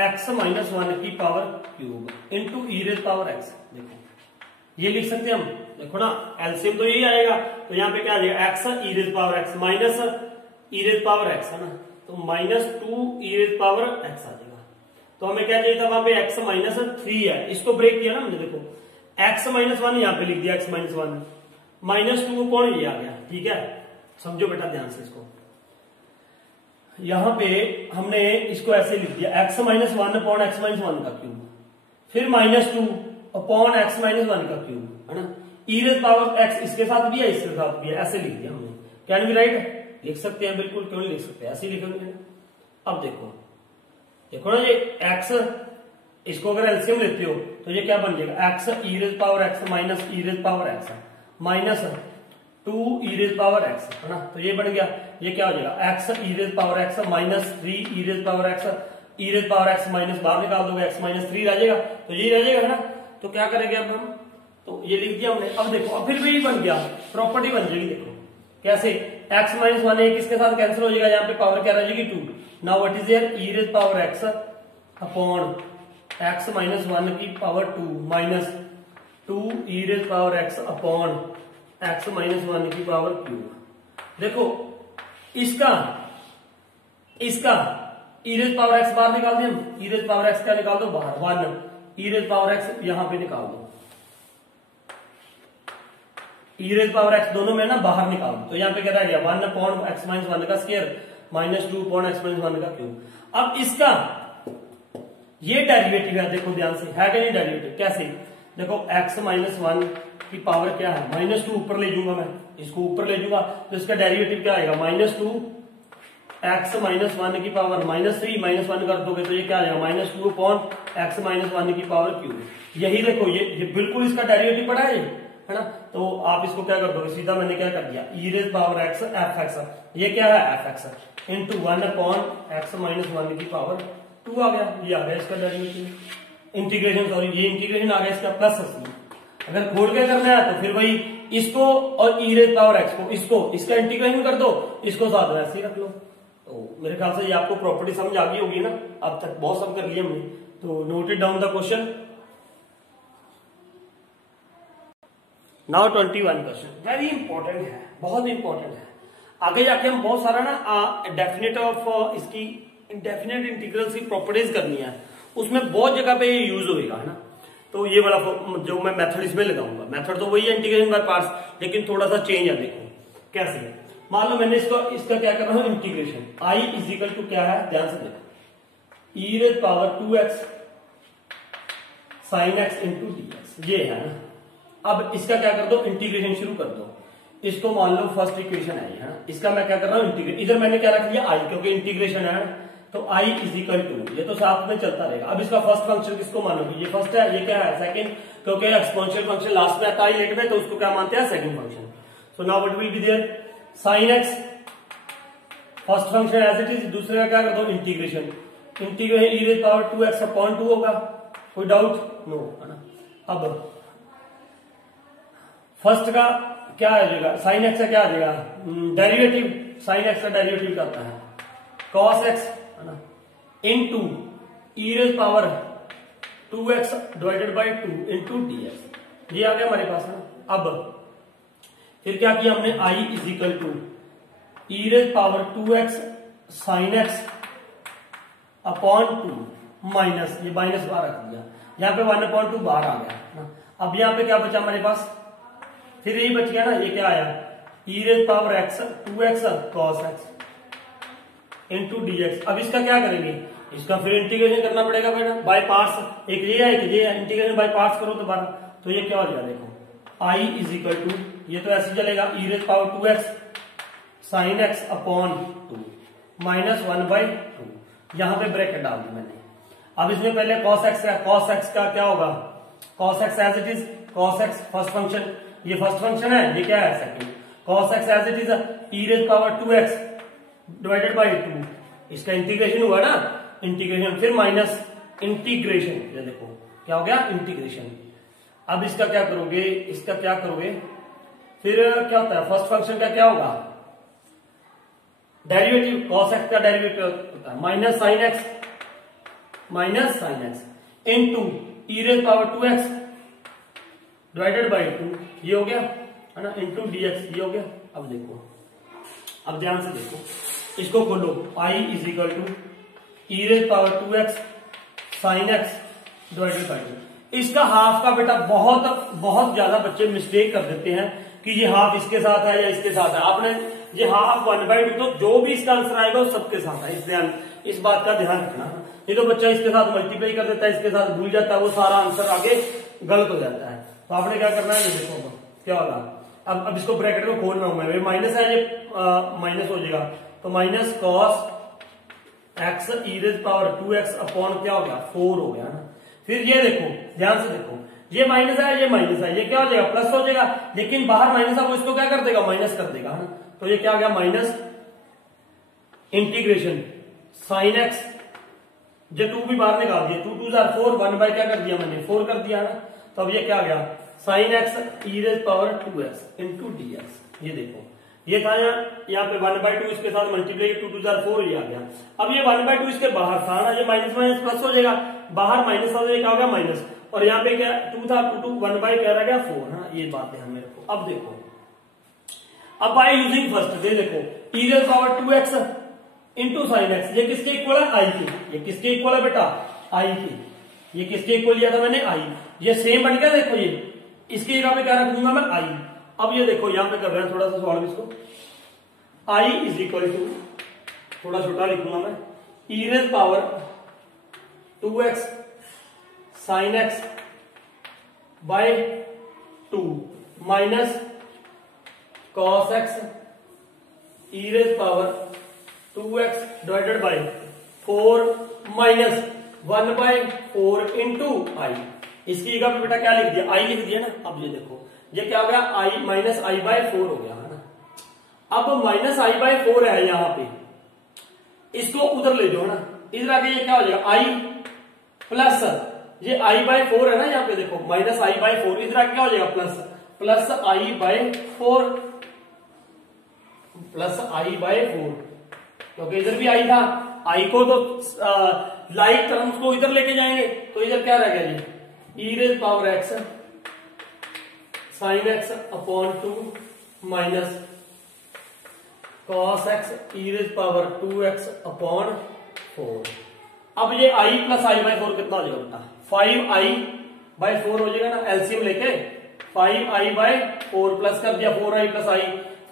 x - 1 की power cube into e raise power x. देखो ये लिख सकते हैं हम, देखो ना एलसीएम तो यही आएगा, तो यहाँ पे क्या आ जाएगा x e raise power x minus e raise power x है ना, तो -2 ई रेज पावर एक्स आ जाएगा। तो हमें क्या चाहिए था वहां पे x -3 है, इसको ब्रेक किया ना हमने, देखो x -1 यहाँ पे लिख दिया, x -1 -2 कौन ये आ गया, ठीक है। समझो बेटा ध्यान से इसको, यहां पे हमने इसको ऐसे लिख दिया x -1 अपॉन x - 1 का क्यूब, फिर -2 अपॉन x - 1 का क्यूब है ना, ई रेज पावर x इसके साथ भी है इसके साथ भी है, ऐसे लिख दिया हमने। कैन बी राइट, लिख सकते हैं बिल्कुल, क्यों नहीं लिख सकते, ऐसे ही लिखेंगे। अब देखो ना ये x, इसको अगर एलसीएम लेते हो तो ये क्या बन जाएगा x ई raise power x minus e raise power x minus 2 e raise power x है ना, तो ये बन गया। ये क्या हो जाएगा x ई raise power x minus 3 e raise power x, ई रेज पावर x माइनस बाहर निकाल दोगे x -3 रह जाएगा, तो यही रह जाएगा है ना। तो क्या करेंगे अब हम, तो ये लिख दिया हमने। अब देखो अब फिर भी यही बन गया, प्रॉपर्टी बन जाएगी। देखो कैसे x -1 एक इसके साथ कैंसिल हो जाएगा, यहाँ पे पावर क्या रह जाएगी 2। Now what is there e raise power x upon x -1 की power 2 minus 2 e raise power x upon x -1 की पावर क्यूब। देखो इसका ई रेज पावर x बाहर निकाल दिया, ई रेज पावर x क्या निकाल दो बाहर, 1 ई रेज पावर x यहां पे निकाल दो, ई रेज पावर x दोनों में ना बाहर निकाल दो, तो यहाँ पे क्या रह गया 1 अपॉन x -1 का स्क्वायर माइनस 2 अपॉन x -1 का क्यूब। अब इसका ये डेरिवेटिव है, देखो ध्यान से, है कि नहीं डेरिवेटिव, कैसे देखो x -1 की पावर क्या है -2, ऊपर ले जाऊंगा मैं, इसको ऊपर ले जाऊंगा तो इसका डेरिवेटिव क्या आएगा -2 x -1 की पावर -3 -1 कर दोगे तो ये क्या आएगा -2 अपॉन x -1 की पावर क्यूब। यही देखो ये बिल्कुल इसका डेरिवेटिव पड़ा है ना। तो आप इसको क्या कर दोगे, सीधा मैंने क्या कर दिया ई रेज पावर x f(x), ये क्या है f(x) इंटू 1 अपॉन x -1 की पावर 2 आ गया, ये आ गया इसका डेरिवेटिव। इंटीग्रेशन सॉरी ये इंटीग्रेशन आ गया इसका प्लस। अगर खोल के करना है तो फिर वही इसको और ई रेज पावर x को इसका इंटीग्रेशन कर दो, इसको साथ में ऐसे ही रख लो। तो मेरे ख्याल से ये आपको प्रॉपर्टी समझ आ गई होगी ना, अब तक बहुत सब कर लिया हमने। तो note it down the question. Now 21 question very important है, बहुत इंपॉर्टेंट है। आगे जाके हम बहुत सारा ना डेफिनेट ऑफ इसकी इंडेफिनेट इंटीग्रल्स की प्रॉपर्टीज करनी है, उसमें बहुत जगह पे ये यूज होएगा, है ना। तो ये वाला जो मैं मेथड इसमें लगाऊंगा, मेथड तो वही है इंटीग्रेशन बाय पार्ट्स, लेकिन थोड़ा सा चेंज है। देखो कैसे, मान लो मैंने इसका क्या कर रहा हूं, integration I is equal to क्या है, ध्यान से देखो, e raise power 2x sine x into d x, ये है ना। अब इसका क्या कर दो, इंटीग्रेशन शुरू कर दो। इसको मान लो फर्स्ट इक्वेशन है, इसका मैं क्या कर रहा हूं, इंटीग्रेट, इधर मैंने क्या रख दिया आई, क्योंकि इंटीग्रेशन है, तो i इज इक्वल टू, ये तो साथ में चलता रहेगा। अब इसका फर्स्ट फंक्शन किसको मानोगे, ये फर्स्ट है, ये क्या है सेकंड, क्योंकि एक्सपोनेंशियल फंक्शन लास्ट में आता है लेट में, तो उसको क्या मानते हैं, second function. So now what will be there, sin x first function as it is, दूसरे का क्या कर दो, integration, integration e raise power 2x upon 2 होगा, कोई डाउट नो, है ना। अब फर्स्ट का क्या आ जाएगा, साइन एक्स का क्या आ जाएगा, डेरिवेटिव, साइन एक्स का डेरिवेटिव क्या होता है, कॉस एक्स, है ना, into E raise power 2x divided by 2 into dx, ये आ गया हमारे पास ना। अब फिर क्या किया हमने, i is equal to e raise power 2x sine x upon 2 minus, ये माइनस बाहर रख दिया, यहाँ पे 1/2 बाहर आ गया। अब यहाँ पे क्या बचा हमारे पास, फिर यही बच गया ना, ये क्या आया, ई raise power x 2x cos x into dx। अब इसका क्या करेंगे, इसका फिर इंटीग्रेशन करना पड़ेगा बेटा बाय पार्ट्स, एक ये है एक ये है, इंटीग्रेशन बाय पार्ट्स करो दोबारा, तो ये क्या हो जाएगा, देखो i इज इक्वल टू, ये तो ऐसे चलेगा, ई raise power 2x sine x upon 2 minus 1/2, यहां पे ब्रैकेट डाल दी मैंने। अब इसमें पहले cos x का क्या होगा, cos x as it is, cos x first function, ये फर्स्ट फंक्शन है, ये क्या है second, cos x as it is e raise power 2x divided by 2, इसका इंटीग्रेशन हुआ ना, इंटीग्रेशन, फिर माइनस इंटीग्रेशन, ये देखो क्या हो गया, इंटीग्रेशन। अब इसका क्या करोगे, इसका क्या करोगे, फिर क्या होता है, फर्स्ट फंक्शन का क्या होगा, डेरिवेटिव, cos x का डेरिवेटिव होता है minus sine x into E raise power 2x divided by 2, ये हो गया, है ना, इंटू dx, ये हो गया। अब देखो, अब ध्यान से देखो, इसको खोलो, i is equal to e raise power 2x sine x divided by 2, इसका हाफ का बेटा बहुत ज्यादा बच्चे मिस्टेक कर देते हैं कि ये हाफ इसके साथ है या इसके साथ है। आपने ये हाफ 1/2, तो जो भी इसका आंसर आएगा वो सबके साथ है, इस बात का ध्यान रखना। ये तो बच्चा इसके साथ मल्टीप्लाई कर देता है, इसके साथ भूल जाता है, वो सारा आंसर आगे गलत हो जाता है। तो आपने क्या करना है, ये देखो क्या होगा, अब इसको ब्रैकेट में खोल रहा हूं मैं, माइनस है, ये माइनस हो जाएगा, तो minus cos x e raise power 2x upon क्या हो गया, 4 हो गया ना। फिर ये देखो, ध्यान से देखो, ये माइनस है, ये माइनस है, ये क्या हो जाएगा, प्लस हो जाएगा, लेकिन बाहर माइनस है, वो इसको क्या कर देगा, माइनस कर देगा, है ना। तो ये क्या हो गया, माइनस इंटीग्रेशन साइन एक्स, जो 2 भी बाहर निकाल दिया, 2 2 4, 1 बाय क्या कर दिया मैंने, 4 कर दिया ना। तो अब ये क्या आ गया, sine x e raise power 2x into dx, ये देखो, ये था यहाँ पे 1/2 इसके साथ मल्टीप्लाई, 2 2 4, ये आ गया। अब ये 1/2 इसके बाहर था ना, ये माइनस माइनस प्लस हो जाएगा, बाहर माइनस था, क्या हो गया माइनस, और यहाँ पे क्या 2 था, 2 1/, क्या रह गया 4, हाँ, ये बात है हमें। अब देखो, अब बाय यूजिंग फर्स्ट, ये देखो ई raise power 2x into sine x, ये किसके इक्वल है, आई के, ये किसके इक्वल है बेटा, आई के, ये किसके इक्वल लिया था मैंने, आई, ये सेम बन गया। देखो ये इसकी जगह पे क्या रख दूंगा मैं, आई। अब ये देखो यहां पे कर रहे हैं थोड़ा सा सॉल्व इसको, आई इज इक्वल टू, थोड़ा छोटा लिखूंगा मैं, e raise power 2x sine x by 2 minus cos x e raise power 2x divided by 4 minus 1/4 into I. इसकी जगह पे बेटा क्या लिख दिया, आई लिख दिया ना। अब ये देखो, ये क्या हो गया, आई माइनस i/4 हो गया, है ना। अब माइनस i/4 है यहां पे, इसको उधर ले जाओ ना, इधर आके ये क्या हो जाएगा, i प्लस ये i/4 है ना, यहाँ पे देखो माइनस i/4, इधर आके क्या हो जाएगा, प्लस i/4, प्लस i/4, क्योंकि इधर भी i था, i को तो लाइक टर्म्स को इधर लेके जाएंगे, तो इधर क्या रह गया जी, e raise power x sine x upon 2 minus cos x e raise power 2x upon 4। अब ये i प्लस आई बाई 4 कितना हो जाएगा बेटा? 5i बाई 4 हो जाएगा ना, एलसीएम लेके 5i बाई 4 प्लस कर दिया 4i plus i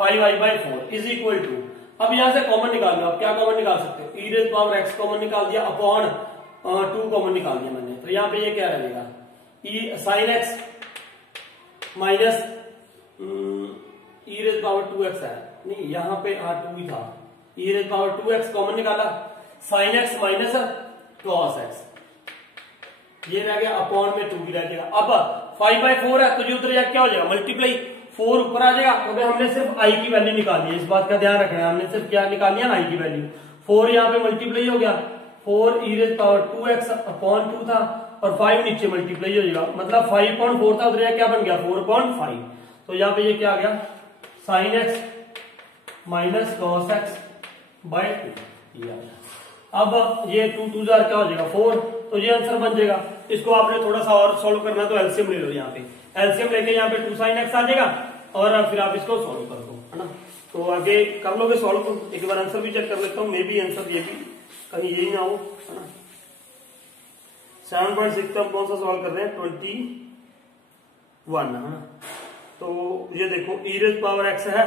5i by 4 is equal to, अब यहां से कॉमन निकाल लो। आप क्या कॉमन निकाल सकते हो? E raise power x common निकाल दिया अपॉन 2 कॉमन निकाल दिया मैंने, तो यहाँ पे ये क्या रहेगा? ई sign x minus e raise power 2x है, नहीं यहाँ पे 2 ही था, ई रेज पावर 2x कॉमन निकाला, sign x minus cos x, ये रह गया अपॉन में 2 भी रह जाएगा। अब 5/4 है तो जो उधर क्या हो जाएगा? मल्टीप्लाई 4 ऊपर आ जाएगा, क्योंकि हमने सिर्फ i की वैल्यू निकाली है, इस बात का ध्यान रखना है। हमने सिर्फ क्या निकाल लिया? i की वैल्यू। 4 यहाँ पे मल्टीप्लाई हो गया, 4 ई रेज पावर 2x अपॉन 2 था और 5 नीचे मल्टीप्लाई हो जाएगा, मतलब 5/4 था, उधर क्या बन गया? 4/5। तो यहाँ पे ये क्या आ गया? Sign x minus cos x by 2। अब ये 2 जार क्या हो जाएगा? 4, तो ये आंसर बन जाएगा। इसको आपने थोड़ा सा और सोल्व करना है तो एलसीएम ले लो, यहाँ पे एलसीएम लेके यहाँ पे 2 साइन एक्स आ जाएगा और फिर आप इसको सोल्व कर दो, है ना। तो आगे कर लोगे सॉल्व, एक बार आंसर भी चेक कर लेता हूँ, मे बी आंसर ये भी कहीं यही ना हो, है ना। 7.6 तो हम कौन सा सॉल्व कर रहे हैं? 21, है ना। तो ये देखो ई रेज पावर एक्स है,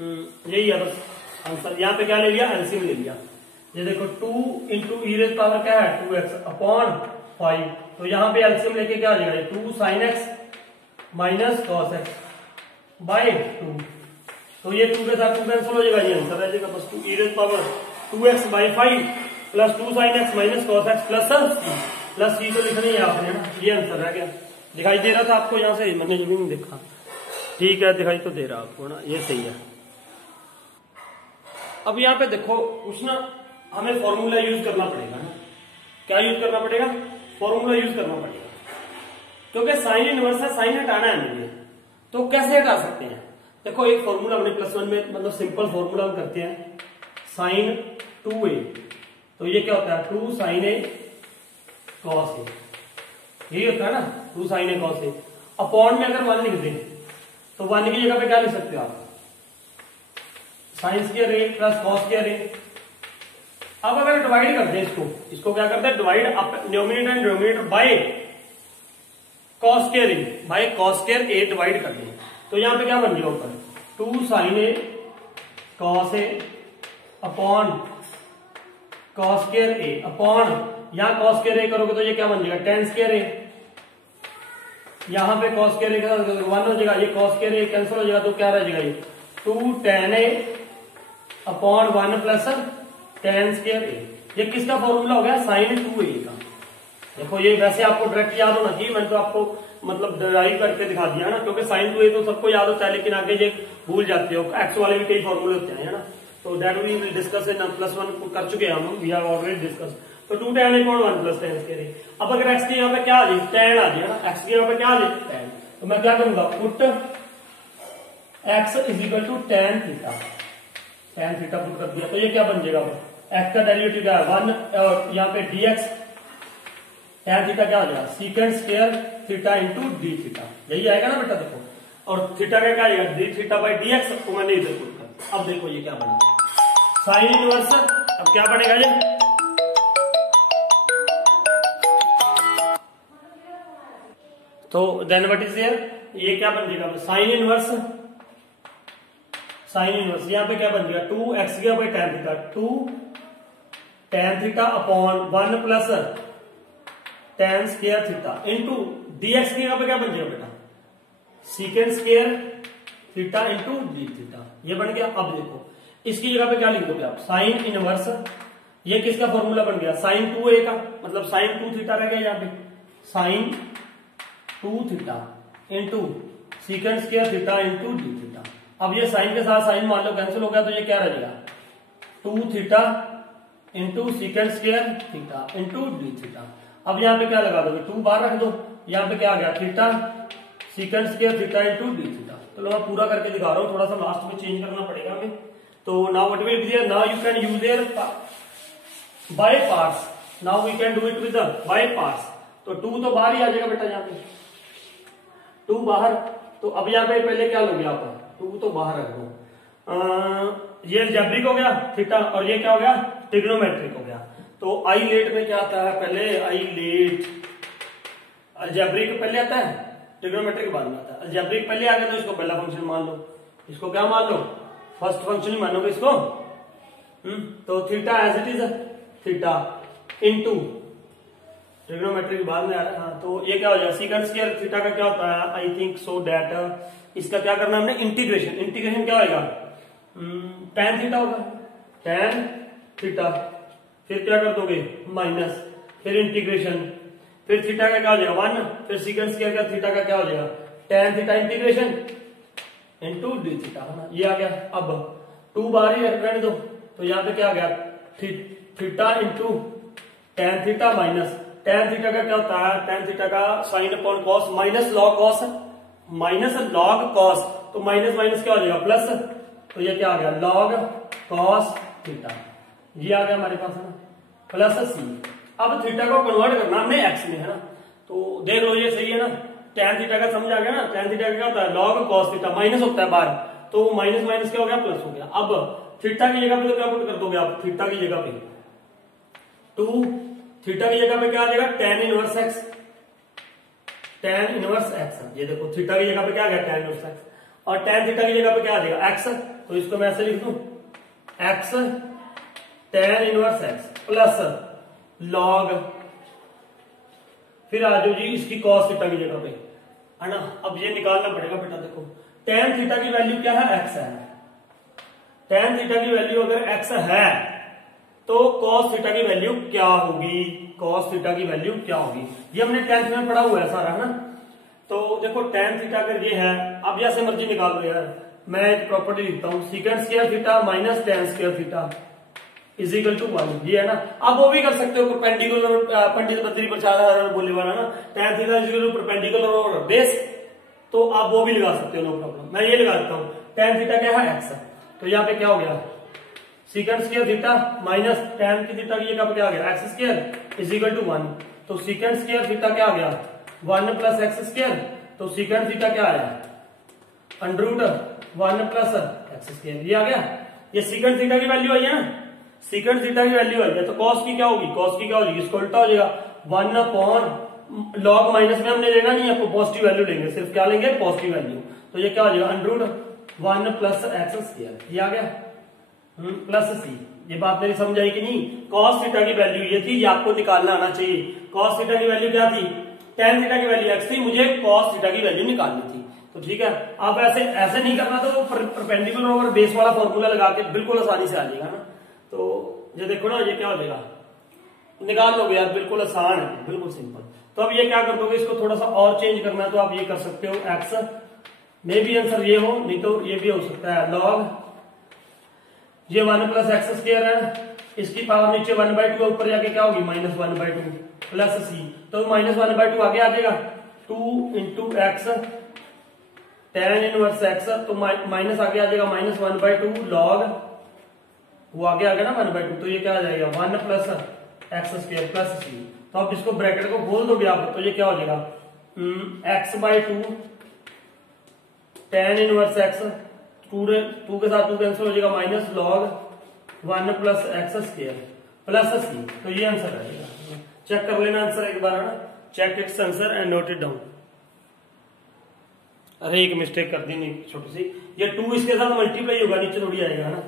यही है बस आंसर। यहाँ पे क्या ले लिया? एलसीएम ले लिया। ये देखो 2 इंटू ई रेज पावर क्या है? 2x अपॉन 5, तो यहाँ पे एलसीएम लेके क्या आ जाएगा? 2 sine x minus cos x by 2, तो ये 2 के साथ 2 कैंसिल हो जाएगा, ये आंसर रह जाएगा बस 2 e raise power 2x by 5 plus 2 sine x minus cos x plus c तो लिखना ही है आपने, ना। ये आंसर रह गया। दिखाई दे रहा था आपको यहाँ से? मैंने जो भी नहीं देखा, ठीक है, दिखाई तो दे रहा आपको ना, ये सही है। अब यहाँ पे देखो कुछ ना हमें फॉर्मूला यूज करना पड़ेगा ना। क्या यूज करना पड़ेगा? फॉर्मूला यूज करना पड़ेगा, क्योंकि साइन इनवर्स है, साइन हटाना है मुझे, तो कैसे हटा सकते हैं? देखो एक फॉर्मूला हमने +1 में, मतलब सिंपल फॉर्मूला हम करते हैं, साइन 2a, तो ये क्या होता है? 2 साइन ए कॉस ए, यही होता है ना, 2 sign A cos A. Upon में अगर 1 लिख दें तो 1 की जगह पे क्या लिख सकते हो आप? Sine square A plus cos square a. अब अगर डिवाइड करते हैं इसको क्या करते हैं? Divide numerator and denominator by cos square A, by cos square A divide करते हैं, तो यहां पे क्या बन जाएगा? ऊपर 2 sign A cos A upon cos square A upon, यहां कॉस स्क्वायर ए करोगे तो ये क्या बन जाएगा? tan स्क्वायर ए, यहां पे कॉस स्क्वायर ए के साथ 1 हो जाएगा, ये कॉस स्क्वायर ए कैंसिल हो जाएगा, तो क्या रह जाएगा? ये 2 tan ए अपॉन 1 प्लस tan स्क्वायर ए। ये किसका फॉर्मूला हो गया? साइन 2a का। देखो ये वैसे आपको डायरेक्ट याद होना चाहिए, मैंने तो आपको मतलब डिराइव करके दिखा दिया ना, क्योंकि साइन 2a तो सबको याद होता है, लेकिन आगे ये भूल जाते हो। एक्स वाले भी कई फॉर्मूले होते हैं, है ना। तो that we will discuss in +1 कर चुके हैं हम, वी हैव ऑलरेडी डिस्कस। तो 2 tan a upon 1 plus tan square a. अब अगर x के यहाँ पे क्या आ जाए? tan आ जाए ना, x के यहाँ पे क्या आ जाए? tan। तो मैं क्या करूंगा? Put x is equal to tan theta, tan theta put कर दिया, तो ये क्या बन जाएगा? x का डेरिवेटिव क्या है? 1, और यहाँ पे dx tan थीटा क्या हो जाएगा? Second square theta into d theta, यही आएगा ना बेटा। देखो, और थीटा का क्या आएगा? डी थीटा बाई dx, तो मैंने इधर पुट कर। अब देखो ये क्या बनेगा? Sine inverse. अब क्या बनेगा ये? तो देन व्हाट इज हियर? ये क्या बन जाएगा? साइन इनवर्स, साइन इनवर्स यहाँ पे क्या बन जाएगा? 2x गया by tan theta, 2 tan theta upon 1 plus tan square theta into dx की यहाँ पे क्या बन जाएगा बेटा? सीकेंड square theta into d theta, ये बन गया। अब देखो इसकी जगह पे क्या लिख दोगे आप? साइन इनवर्स, ये किसका फॉर्मूला बन गया? साइन 2a का, मतलब साइन 2 थीटा रह गया यहाँ पे, sine 2 theta into secant square theta into d theta. अब ये साइन के साथ साइन मान लो कैंसिल हो गया, तो ये क्या रह जाएगा? 2 theta into secant square theta into d theta. अब यहाँ पे क्या लगा दोगे? 2 बाहर रख दो, यहाँ पे क्या आ गया? Theta सीकेंड square theta into d theta. तो मैं पूरा करके दिखा रहा हूँ, थोड़ा सा लास्ट में चेंज करना पड़ेगा हमें। तो now what will be there? Now you can use there by parts, now we can do it with by parts. तो 2 तो बाहर ही आ जाएगा बेटा, यहाँ पे 2 बाहर, तो अब यहाँ पे पहले क्या लोगे आप, 2 तो बाहर रख दो। ये अलजेब्रिक हो गया थीटा, और ये क्या हो गया, ट्रिग्नोमेट्रिक हो गया। तो आई लेट में क्या आता है, पहले आई लेट, अलजेब्रिक पहले आता है, ट्रिग्नोमेट्रिक बाद में आता है। अलजेब्रिक पहले आ गया तो इसको पहला फंक्शन मान लो, इसको क्या मान लो, फर्स्ट फंक्शन ही मानोगे इसको। तो theta as it is theta into trigonometric बाद में आ रहा है। हाँ, तो ये क्या हो जाएगा, सीकेंट स्क्वायर थीटा का क्या होता है, आई थिंक सो दैट इसका क्या करना हमने, इंटीग्रेशन। इंटीग्रेशन क्या होगा, tan थीटा होगा, tan थीटा, फिर क्या कर दोगे माइनस, फिर इंटीग्रेशन, फिर थीटा का क्या हो जाएगा 1, फिर सीकेंट स्क्वायर का थीटा का क्या हो जाएगा tan theta integration into D theta, ये आ गया। अब 2 बाहर ही रहने दो, तो यहाँ पे क्या आ गया, theta into tan theta minus tan theta का क्या होता है, tan थीटा का sine upon cos minus log cos, minus log cos, तो माइनस माइनस क्या हो जाएगा प्लस, तो ये क्या आ गया लॉग कॉस थीटा, ये आ गया हमारे पास है ना, प्लस सी। अब थीटा को कन्वर्ट करना हमने एक्स में है ना, तो देख लो ये सही है ना, tan थीटा का समझ आ गया ना, tan थीटा का क्या होता है लॉग कॉस थीटा, माइनस होता है बाहर, तो माइनस माइनस क्या हो गया प्लस हो गया। अब थीटा की जगह पे तो क्या पुट कर दोगे आप, थीटा की जगह पे 2, थीटा की जगह पे क्या आ जाएगा tan inverse x, tan inverse x, ये देखो थीटा की जगह पे क्या आ गया tan इनवर्स x, और tan थीटा की जगह पे क्या आ जाएगा x, तो इसको मैं ऐसे लिख दूं x tan inverse x plus log, फिर आ जाओ जी इसकी cos थीटा की जगह पे है ना। अब ये निकालना पड़ेगा बेटा, देखो tan थीटा की वैल्यू क्या है x है, tan थीटा की वैल्यू अगर x है तो cos थीटा की वैल्यू क्या होगी, cos थीटा की वैल्यू क्या होगी, ये हमने 10th में पढ़ा हुआ है सारा है ना। तो देखो tan थीटा अगर ये है, अब जैसे मर्जी निकाल लो यार, मैं एक प्रॉपर्टी लिखता हूं, secant square theta minus tan square theta is equal to 1, ये है ना। अब वो भी कर सकते हो परपेंडिकुलर, पंडित बद्री प्रसाद बोले वाला ना, tan theta is equal to perpendicular और बेस, तो आप वो भी लगा सकते हो, नो प्रॉब्लम। मैं ये लगा देता हूं tan थीटा क्या है x, तो यहाँ पे क्या हो गया secant square theta minus tan की थीटा की जगह पे क्या आ गया x square is equal to 1, तो सीकेंट स्क्वायर थीटा क्या आ गया 1 प्लस एक्स स्क्वायर, तो सीकेंट थीटा क्या आया under root 1 plus x square, ये आ गया। ये सीकेंट थीटा की वैल्यू आई है ना, सीकेंट थीटा की वैल्यू आई है, तो कॉस की क्या होगी, कॉस की क्या हो जाएगी, इसको उल्टा हो जाएगा 1 अपॉन लॉग माइनस में हमने लेना नहीं है, पॉजिटिव वैल्यू लेंगे, सिर्फ क्या लेंगे पॉजिटिव वैल्यू, तो ये क्या हो जाएगा under root 1 plus x square, ये आ गया प्लस सी। ये बात मेरी समझ आई कि नहीं, कॉस थीटा की वैल्यू ये थी, ये आपको निकालना आना चाहिए। कॉस थीटा की वैल्यू क्या थी, tan थीटा की वैल्यू x थी, मुझे कॉस थीटा की वैल्यू निकालनी थी, तो ठीक है। आप ऐसे नहीं करना, तो परपेंडिकुलर ओवर बेस वाला फॉर्मूला लगा के बिल्कुल आसानी से आ जाएगा ना। तो ये देखो ना, ये क्या हो जाएगा, निकाल लोगे यार, बिल्कुल आसान है, बिल्कुल सिंपल। तो अब ये क्या कर दोगे, इसको थोड़ा सा और चेंज करना है, तो आप ये कर सकते हो x में भी आंसर ये हो, नहीं तो ये भी हो सकता है लॉग, ये 1 प्लस एक्स स्क्वायर है, इसकी पावर नीचे 1/2 ऊपर जाके क्या होगी -1/2 प्लस सी, तो -1/2 आगे आ जाएगा 2 into x tan inverse x, तो माइनस आगे आ जाएगा -1/2 लॉग, वो आगे आ गया ना 1/2, तो ये क्या आ जाएगा 1 plus x square plus c. तो आप इसको ब्रैकेट को खोल दोगे आप, तो ये क्या हो जाएगा x/2 tan इनवर्स एक्स, 2 के साथ 2 कैंसिल हो जाएगा, minus log 1 plus x square plus c, तो ये आंसर आ जाएगा। चेक कर लेना आंसर एक बार है ना, check its answer and note it down. अरे एक मिस्टेक कर दी नहीं छोटी सी, ये 2 इसके साथ मल्टीप्लाई होगा, नीचे थोड़ी आएगा ना,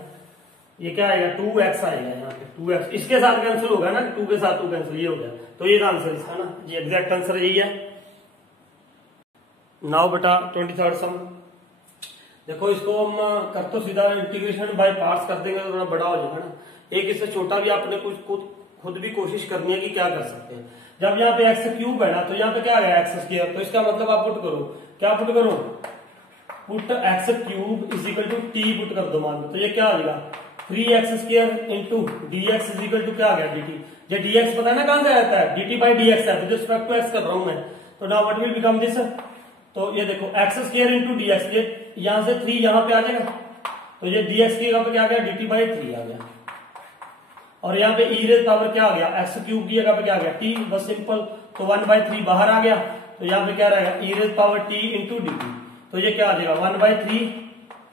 ये क्या आएगा 2x आएगा यहाँ पे, 2x इसके साथ कैंसिल होगा ना, 2 के साथ 2 कैंसिल, ये हो गया, तो ये आंसर इसका ना, ये एग्जैक्ट आंसर यही है। नाउ बेटा 23rd सम, देखो इसको हम कर तो सीधा इंटीग्रेशन बाय पार्ट्स कर देंगे तो थोड़ा बड़ा हो जाएगा ना, एक इससे छोटा भी आपने कुछ खुद भी कोशिश करनी है कि क्या कर सकते हैं। जब यहाँ पे एक्स क्यूब है ना, तो यहाँ पे क्या है एक्स स्क्वायर, तो इसका मतलब आप पुट करो, क्या पुट करो, put x cube is equal to t put कर दो मान लो, तो ये क्या आ जाएगा 3x square into dx is equal to क्या आ गया dt, ये dx पता है ना कहां से आता है, dt बाई dx है, विद रिस्पेक्ट टू x कर रहा हूं मैं, तो now what will become this, तो ये देखो एक्स स्क्वायर इंटू dx, ये यहां से 3 यहां पे आ जाएगा, तो ये dx की जगह पे क्या आ गया dt बाई 3 आ गया, और यहाँ पे e रेज पावर क्या आ गया एक्स क्यूब की जगह पे क्या आ गया t, बस सिंपल, तो 1/3 बाहर आ गया, तो यहाँ पे क्या रहेगा e raise power t into dt, तो ये क्या आ जाएगा 1/3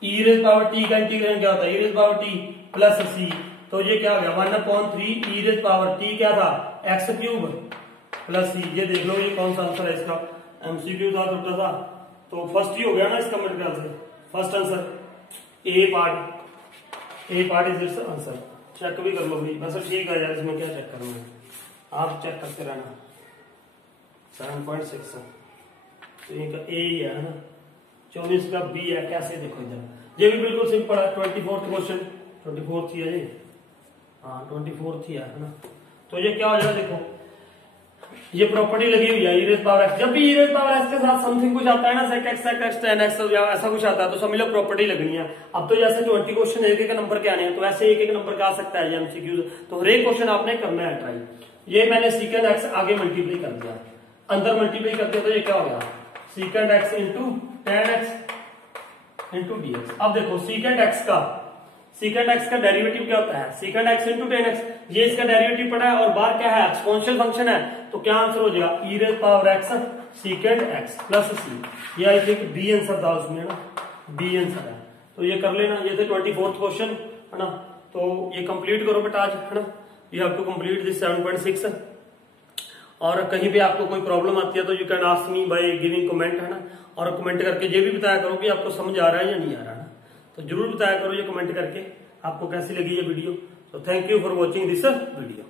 ई रेज पावर टी का इंटीग्रेशन क्या होता है, e raise power t plus c, तो ये क्या हो गया 1/3 ई रेज पावर टी क्या था एक्स क्यूब प्लस सी। ये देख लो ये कौन सा आंसर है इसका, एमसीक्यू था छोटा सा, तो फर्स्ट ही हो गया ना इसका मेरे ख्याल से, first answer a part is its answer. चेक भी कर लो भाई, वैसे ठीक है यार, इसमें क्या चेक करना है, आप चेक करते रहना। 7.6 तो इनका ए ही है ना, 24 का बी है, कैसे देखो इधर, ये भी बिल्कुल सिंपल है। 24th क्वेश्चन, 24th ही है ये, हाँ 24th ही है ना। तो ये क्या हो जाएगा देखो, ये प्रॉपर्टी लगी हुई है ई रेज पावर एक्स, जब भी ई रेज पावर एक्स के साथ समथिंग कुछ आता है ना, sec x sec x tan x या ऐसा कुछ आता है तो समझ लो प्रॉपर्टी लगनी है। अब तो जैसे 20 क्वेश्चन एक एक नंबर के आने हैं, तो ऐसे एक एक नंबर का आ सकता है एमसीक्यू, तो हर एक क्वेश्चन आपने करना है ट्राई। ये मैंने सीकेंड एक्स आगे मल्टीप्लाई कर दिया, अंदर मल्टीप्लाई कर दिया, तो ये क्या हो गया सीकेंड x into ten x into d x. अब देखो सीकेंड एक्स का डेरिवेटिव क्या होता है, सीकेंड एक्स इंटू टेन एक्स, ये इसका डेरिवेटिव पड़ा है और बाहर क्या है एक्सपोनेंशियल फंक्शन है, तो क्या आंसर हो जाएगा e raise power x second x plus सी। ये आई थिंक बी आंसर था उसमें ना, बी आंसर है, तो ये कर लेना। ये थे 24th क्वेश्चन है ना, तो ये कंप्लीट करो बेटा आज है ना, you have to complete this 7.6। और कहीं भी आपको कोई प्रॉब्लम आती है तो you can ask me by giving comment है ना, और कमेंट करके ये भी बताया करो कि आपको समझ आ रहा है या नहीं आ रहा है ना, तो जरूर बताया करो ये कमेंट करके आपको कैसी लगी ये वीडियो। तो thank you for watching this video.